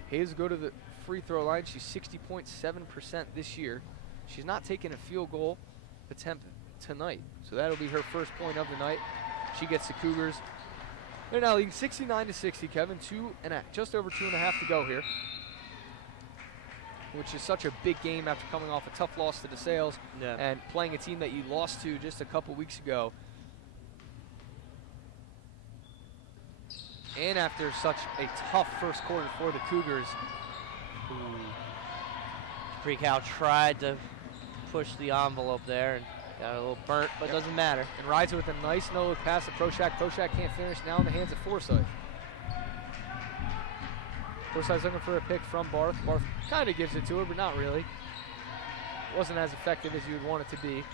Hayes will go to the free throw line. She's 60.7% this year. She's not taking a field goal attempt tonight, so that'll be her first point of the night. She gets the Cougars. They're now leading 69-60, Kevin. Just over 2.5 to go here, which is such a big game after coming off a tough loss to DeSales and playing a team that you lost to just a couple weeks ago. And after such a tough first quarter for the Cougars. Freakout tried to push the envelope there and got a little burnt, but doesn't matter. And rides it with a nice no-look pass to Proshak. Proshak can't finish, now in the hands of Forsyth. Forsyth's looking for a pick from Barth. Barth kind of gives it to her, but not really. Wasn't as effective as you would want it to be.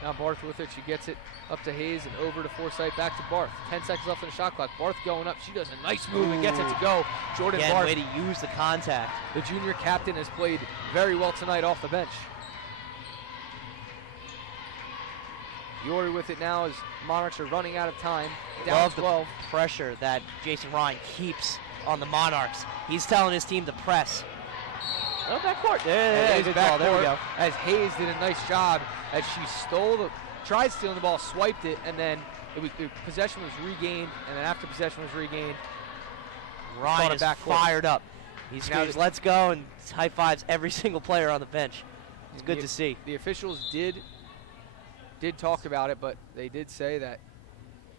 Now Barth with it. She gets it up to Hayes and over to Forsyth, back to Barth. 10 seconds left on the shot clock. Barth going up. She does a nice move and gets it to go. Jordan Again, Barth, way to use the contact. the junior captain, has played very well tonight off the bench. Yori with it now as Monarchs are running out of time. Down Love 12. the pressure that Jason Ryan keeps on the Monarchs. He's telling his team to press. Oh, backcourt. It is good call. There we go. As Hayes did a nice job as she tried stealing the ball, swiped it, and then the possession was regained, and then after possession was regained, Ryan is fired up. He screams, "Let's go," and high fives every single player on the bench. It's good to see. The officials did talk about it, but they did say that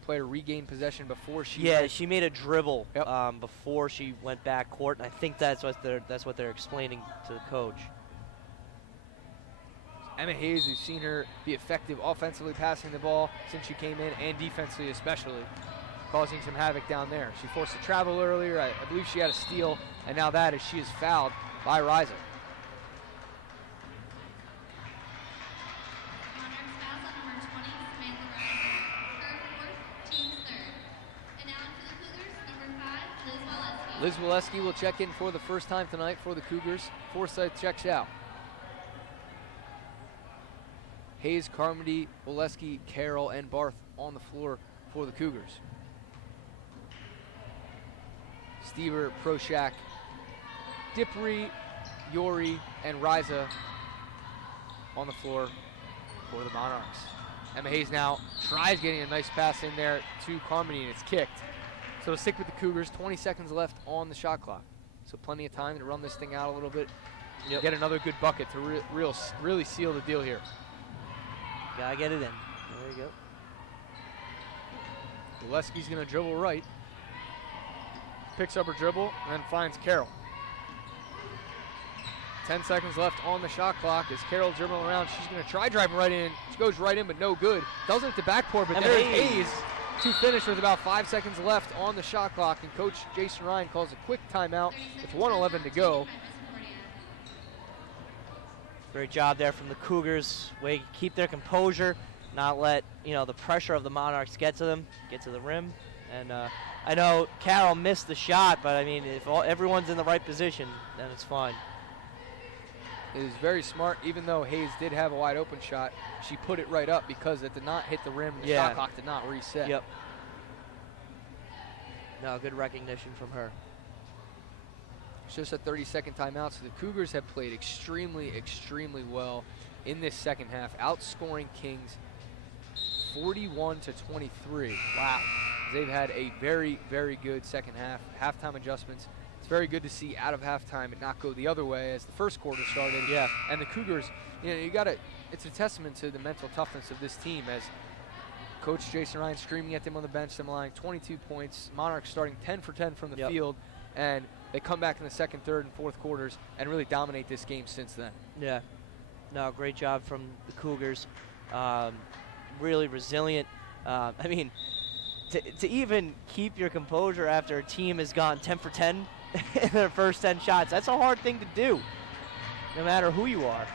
player regained possession before she. Yeah, she made a dribble Yep. before she went back court, and I think that's what they're explaining to the coach. Emma Hayes, we've seen her be effective offensively passing the ball since she came in, and defensively especially, causing some havoc down there. She forced a travel earlier. I believe she had a steal, and now that as she is fouled by Riza. Monarchs foul on number 20, Samantha Riser. Her fourth, team's third. And now for the Cougars, number 5, Liz Waleski. Liz Waleski will check in for the first time tonight for the Cougars. Forsyth checks out. Hayes, Carmody, Waleski, Carroll, and Barth on the floor for the Cougars. Stever, Proshak, Dipri, Yori, and Riza on the floor for the Monarchs. Emma Hayes now tries getting a nice pass in there to Carmody, and it's kicked. So to stick with the Cougars, 20 seconds left on the shot clock. So plenty of time to run this thing out a little bit. Yep. Get another good bucket to really seal the deal here. Gotta get it in. There you go. Waleski's gonna dribble right. Picks up her dribble and then finds Carroll. 10 seconds left on the shot clock as Carroll dribbling around. She's gonna try driving right in. She goes right in, but no good. Doesn't hit the backboard, but there's Hayes to finish with about 5 seconds left on the shot clock. And Coach Jason Ryan calls a quick timeout with 1:11 to go. Great job there from the Cougars. Way to keep their composure. not let the pressure of the Monarchs get to them, get to the rim. And I know Carroll missed the shot, but I mean, if everyone's in the right position, then it's fine. It is very smart. Even though Hayes did have a wide open shot, she put it right up because it did not hit the rim. The shot clock did not reset. Yep. No, good recognition from her. It's just a 30-second timeout, so the Cougars have played extremely, extremely well in this second half, outscoring Kings 41-23. Wow. They've had a very, very good second half. Halftime adjustments. It's very good to see out of halftime it not go the other way as the first quarter started. Yeah. And the Cougars, it's a testament to the mental toughness of this team as Coach Jason Ryan screaming at them on the bench, them allowing 22 points, Monarchs starting 10 for 10 from the field, and they come back in the second, third, and fourth quarters and really dominate this game since then. Yeah. No, great job from the Cougars. Really resilient. I mean, to even keep your composure after a team has gone 10 for 10 in their first 10 shots, that's a hard thing to do, no matter who you are.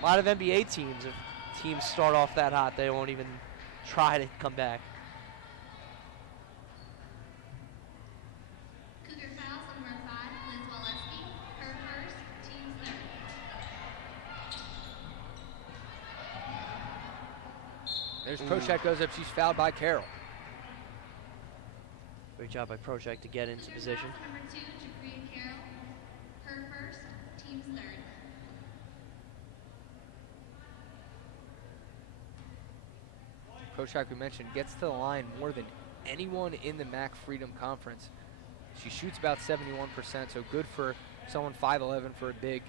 A lot of NBA teams, if teams start off that hot, they won't even try to come back. Cougar fouls on number 5, Liz Waleski. Her first, team's third. There's Prochak goes up. She's fouled by Carroll. Great job by Prochak to get into Cougar position. fouls on number 2, Jabria Carroll. Her first, team's third. Prochak, we mentioned, gets to the line more than anyone in the MAC Freedom Conference. She shoots about 71%, so good for someone 5'11" for a big.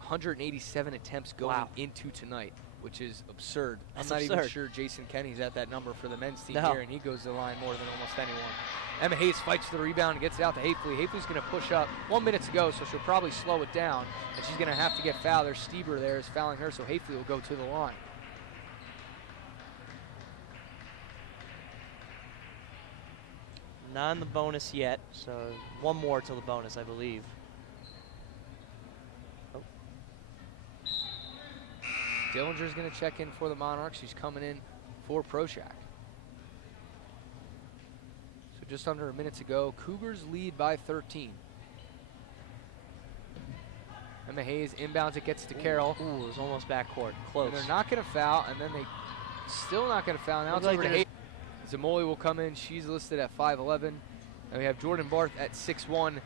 187 attempts going into tonight, which is absurd. That's I'm not even absurd. sure Jason Kenny's at that number for the men's team No. here, and he goes to the line more than almost anyone. Emma Hayes fights for the rebound and gets it out to Hafley. Hafley's going to push up. 1 minute to go, so she'll probably slow it down, and she's going to have to get fouled. There's Stieber there is fouling her, so Hafley will go to the line. Not in the bonus yet, so one more till the bonus, I believe. Oh. Dillinger's going to check in for the Monarchs. She's coming in for Prochak. So just under a minute to go. Cougars lead by 13. Emma Hayes inbounds. It gets to Carroll. Ooh, it was almost backcourt. Close. And they're not going to foul, and then they still not going to foul. Now it's over to Hayes. Zamoli will come in. She's listed at 5'11". And we have Jordan Barth at 6'1",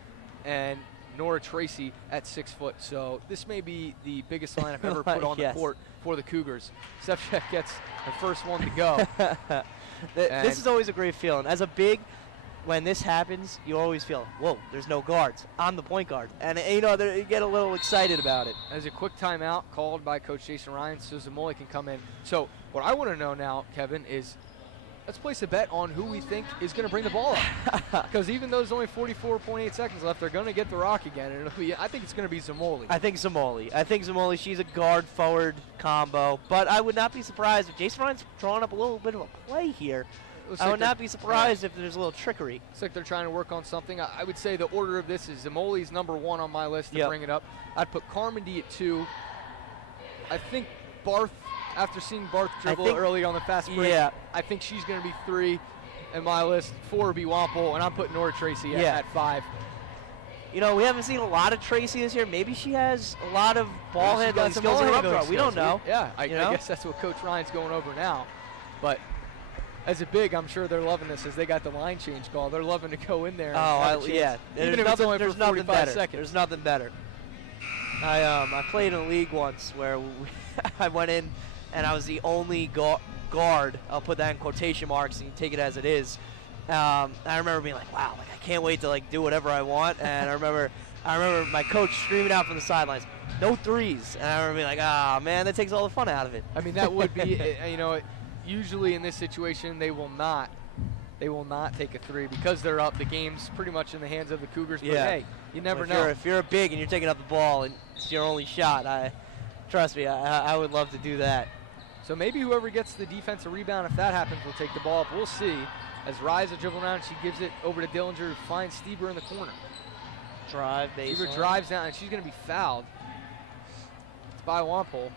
and Nora Tracy at 6 foot. So this may be the biggest lineup ever put on the court for the Cougars. Sevchek gets the first one to go. This is always a great feeling. As a big, when this happens, you always feel, whoa, there's no guards. I'm the point guard. And, you get a little excited about it. As a quick timeout called by Coach Jason Ryan, so Zamoli can come in. So what I want to know now, Kevin, is let's place a bet on who we think is going to bring the ball up. Because even though there's only 44.8 seconds left, they're going to get the rock again. And I think it's going to be Zamoli. I think Zamoli, she's a guard-forward combo. But I would not be surprised if Jason Ryan's drawing up a little bit of a play here. I would not be surprised if there's a little trickery. Looks like they're trying to work on something. I would say the order of this is Zamoli's number 1 on my list to bring it up. I'd put Carmody at 2. I think Barth, after seeing Barth dribble early on the fast break, I think she's going to be 3 in my list. 4 would be Wampel, and I'm putting Nora Tracy at 5. We haven't seen a lot of Tracy this year. Maybe she has a lot of ball handling skills in her up draw. We don't know. I guess that's what Coach Ryan's going over now. But as a big, I'm sure they're loving this as they got the line change call. They're loving to go in there. Even if it's only for 45 seconds. There's nothing better. I played in a league once where I went in and I was the only guard. I'll put that in quotation marks and you take it as it is. I remember being like, wow, I can't wait to do whatever I want. And I remember my coach screaming out from the sidelines, no threes. And I remember being like, man, that takes all the fun out of it. I mean, that would be, usually in this situation they will not take a 3 because they're up. The game's pretty much in the hands of the Cougars. But hey, you never know. If you're a big and you're taking up the ball and it's your only shot, trust me, I would love to do that. So maybe whoever gets the defensive rebound, if that happens, will take the ball up. We'll see. As Riza dribbles around, she gives it over to Dillinger, who finds Stieber in the corner. Drive, baseline. Stieber drives down, and she's going to be fouled. It's by Wampel.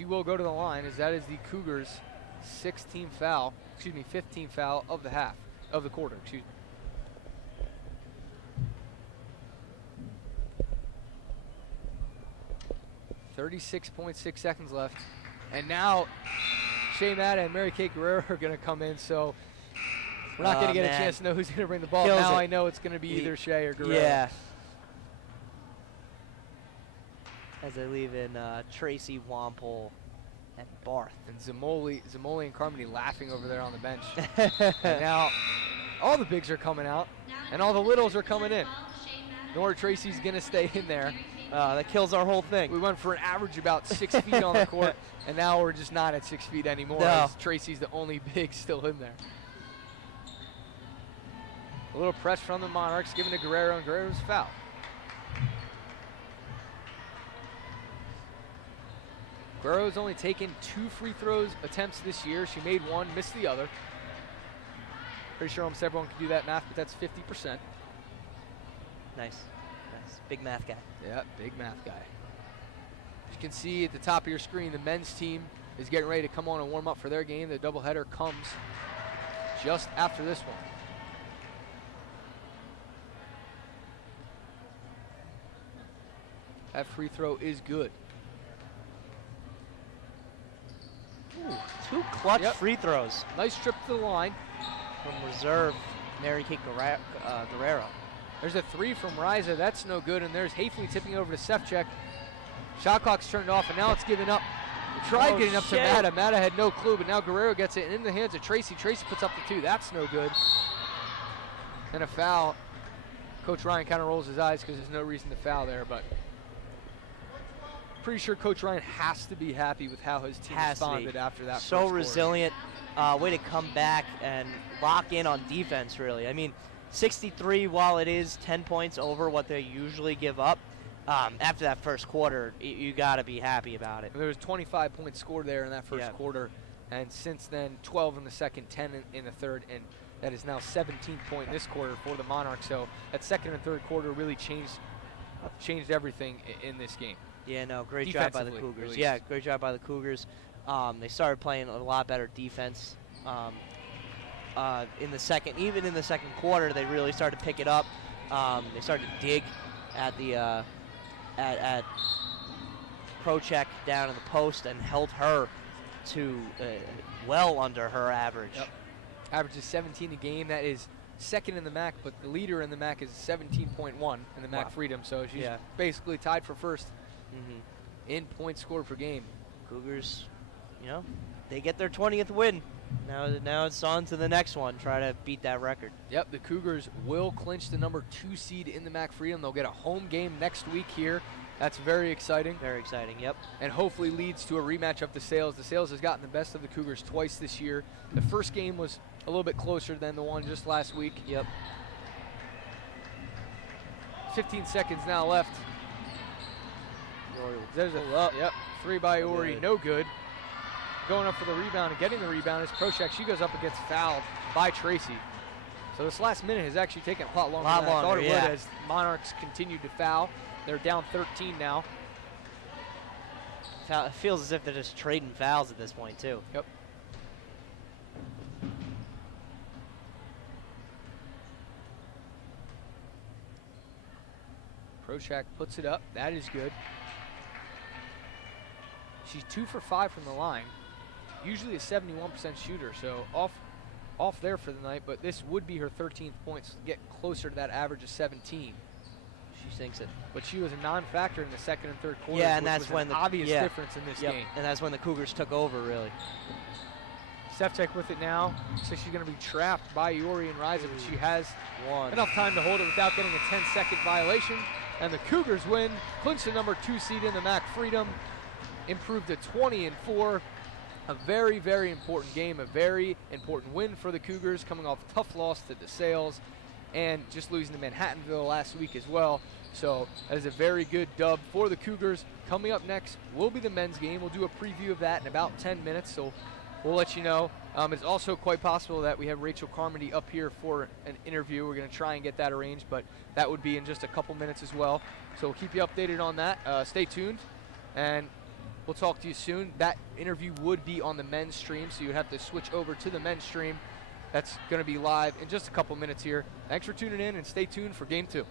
she will go to the line, as that is the Cougars' 15th foul of the half, of the quarter, excuse me. .6 seconds left. And now Shea Matta and Mary Kate Guerrero are going to come in, so we're not going to get a chance to know who's going to bring the ball. Kills now it. I know it's going to be either Shea or Guerrero. Yeah. As they leave in Tracy, Wampole, and Barth. And Zamoli and Carmody laughing over there on the bench. And now all the bigs are coming out, and all the littles are coming in. Nora Tracy's going to stay in there. That kills our whole thing. We went for an average about 6 feet on the court, and now we're just not at 6 feet anymore. No. As Tracy's the only big still in there. A little press from the Monarchs, given to Guerrero, and Guerrero's foul. Guerrero's only taken 2 free throws attempts this year. She made one, missed the other. Pretty sure almost everyone can do that math, but that's 50%. Nice. Big math guy. Yeah, big math guy. As you can see at the top of your screen, the men's team is getting ready to come on and warm up for their game. The doubleheader comes just after this one. That free throw is good. Ooh, 2 clutch Yep. free throws Nice trip to the line. from reserve Mary Kate Guerrero. There's a 3 from Riza. That's no good. And there's Hafley tipping over to Sefcek. Shot clock's turned off, and now it's given up. Tried getting up to Matta. Matta had no clue, but now Guerrero gets it in the hands of Tracy. Tracy puts up the 2. That's no good. And a foul. Coach Ryan kind of rolls his eyes because there's no reason to foul there, but pretty sure Coach Ryan has to be happy with how his team responded after that. So first resilient. Way to come back and lock in on defense, really. I mean, 63, while it is 10 points over what they usually give up, after that first quarter, you got to be happy about it. There was 25 points scored there in that first quarter, and since then 12 in the second, 10 in the third, and that is now 17th point in this quarter for the Monarchs. So that second and third quarter really changed everything in this game. Yeah, no, great job by the Cougars. Yeah, great job by the Cougars. They started playing a lot better defense in the second. Even in the second quarter, they really started to pick it up. They started to dig at the at Prochek down in the post and held her to well under her average. Yep. Averages 17 a game. That is second in the MAC, but the leader in the MAC is 17.1 in the MAC Freedom. So she's basically tied for first in points scored per game. Cougars, they get their 20th win. Now it's on to the next one. Try to beat that record. Yep, the Cougars will clinch the number 2 seed in the MAC Freedom. They'll get a home game next week here. That's very exciting. Very exciting, yep. And hopefully leads to a rematch of the Sales. The Sales has gotten the best of the Cougars twice this year. The first game was a little bit closer than the one just last week. Yep. 15 seconds now left. There's a 3 by Ori, no good. Going up for the rebound and getting the rebound is Prochek. She goes up and gets fouled by Tracy. So this last minute has actually taken a lot longer than I thought it would, as Monarchs continued to foul. They're down 13 now. It feels as if they're just trading fouls at this point, too. Yep. Prochek puts it up. That is good. She's 2 for 5 from the line. Usually a 71% shooter, so off there for the night, but this would be her 13th points to get closer to that average of 17. She thinks it. But she was a non-factor in the second and third quarters, and that's was when the obvious difference in this game. And that's when the Cougars took over, really. Sefcek with it now, so she's going to be trapped by Iori and Riza, but she has enough time to hold it without getting a 10-second violation. And the Cougars win, clinch the number 2 seed in the MAC Freedom, improved to 20-4. A very, very important game, a very important win for the Cougars, coming off a tough loss to DeSales and just losing to Manhattanville last week as well. So that is a very good dub for the Cougars. Coming up next will be the men's game. We'll do a preview of that in about 10 minutes, so we'll let you know. It's also quite possible that we have Rachel Carmody up here for an interview. We're going to try and get that arranged, but that would be in just a couple minutes as well. So we'll keep you updated on that. Stay tuned. And We'll talk to you soon. That interview would be on the men's stream, so you'd have to switch over to the men's stream. That's going to be live in just a couple minutes here. Thanks for tuning in, and stay tuned for Game 2.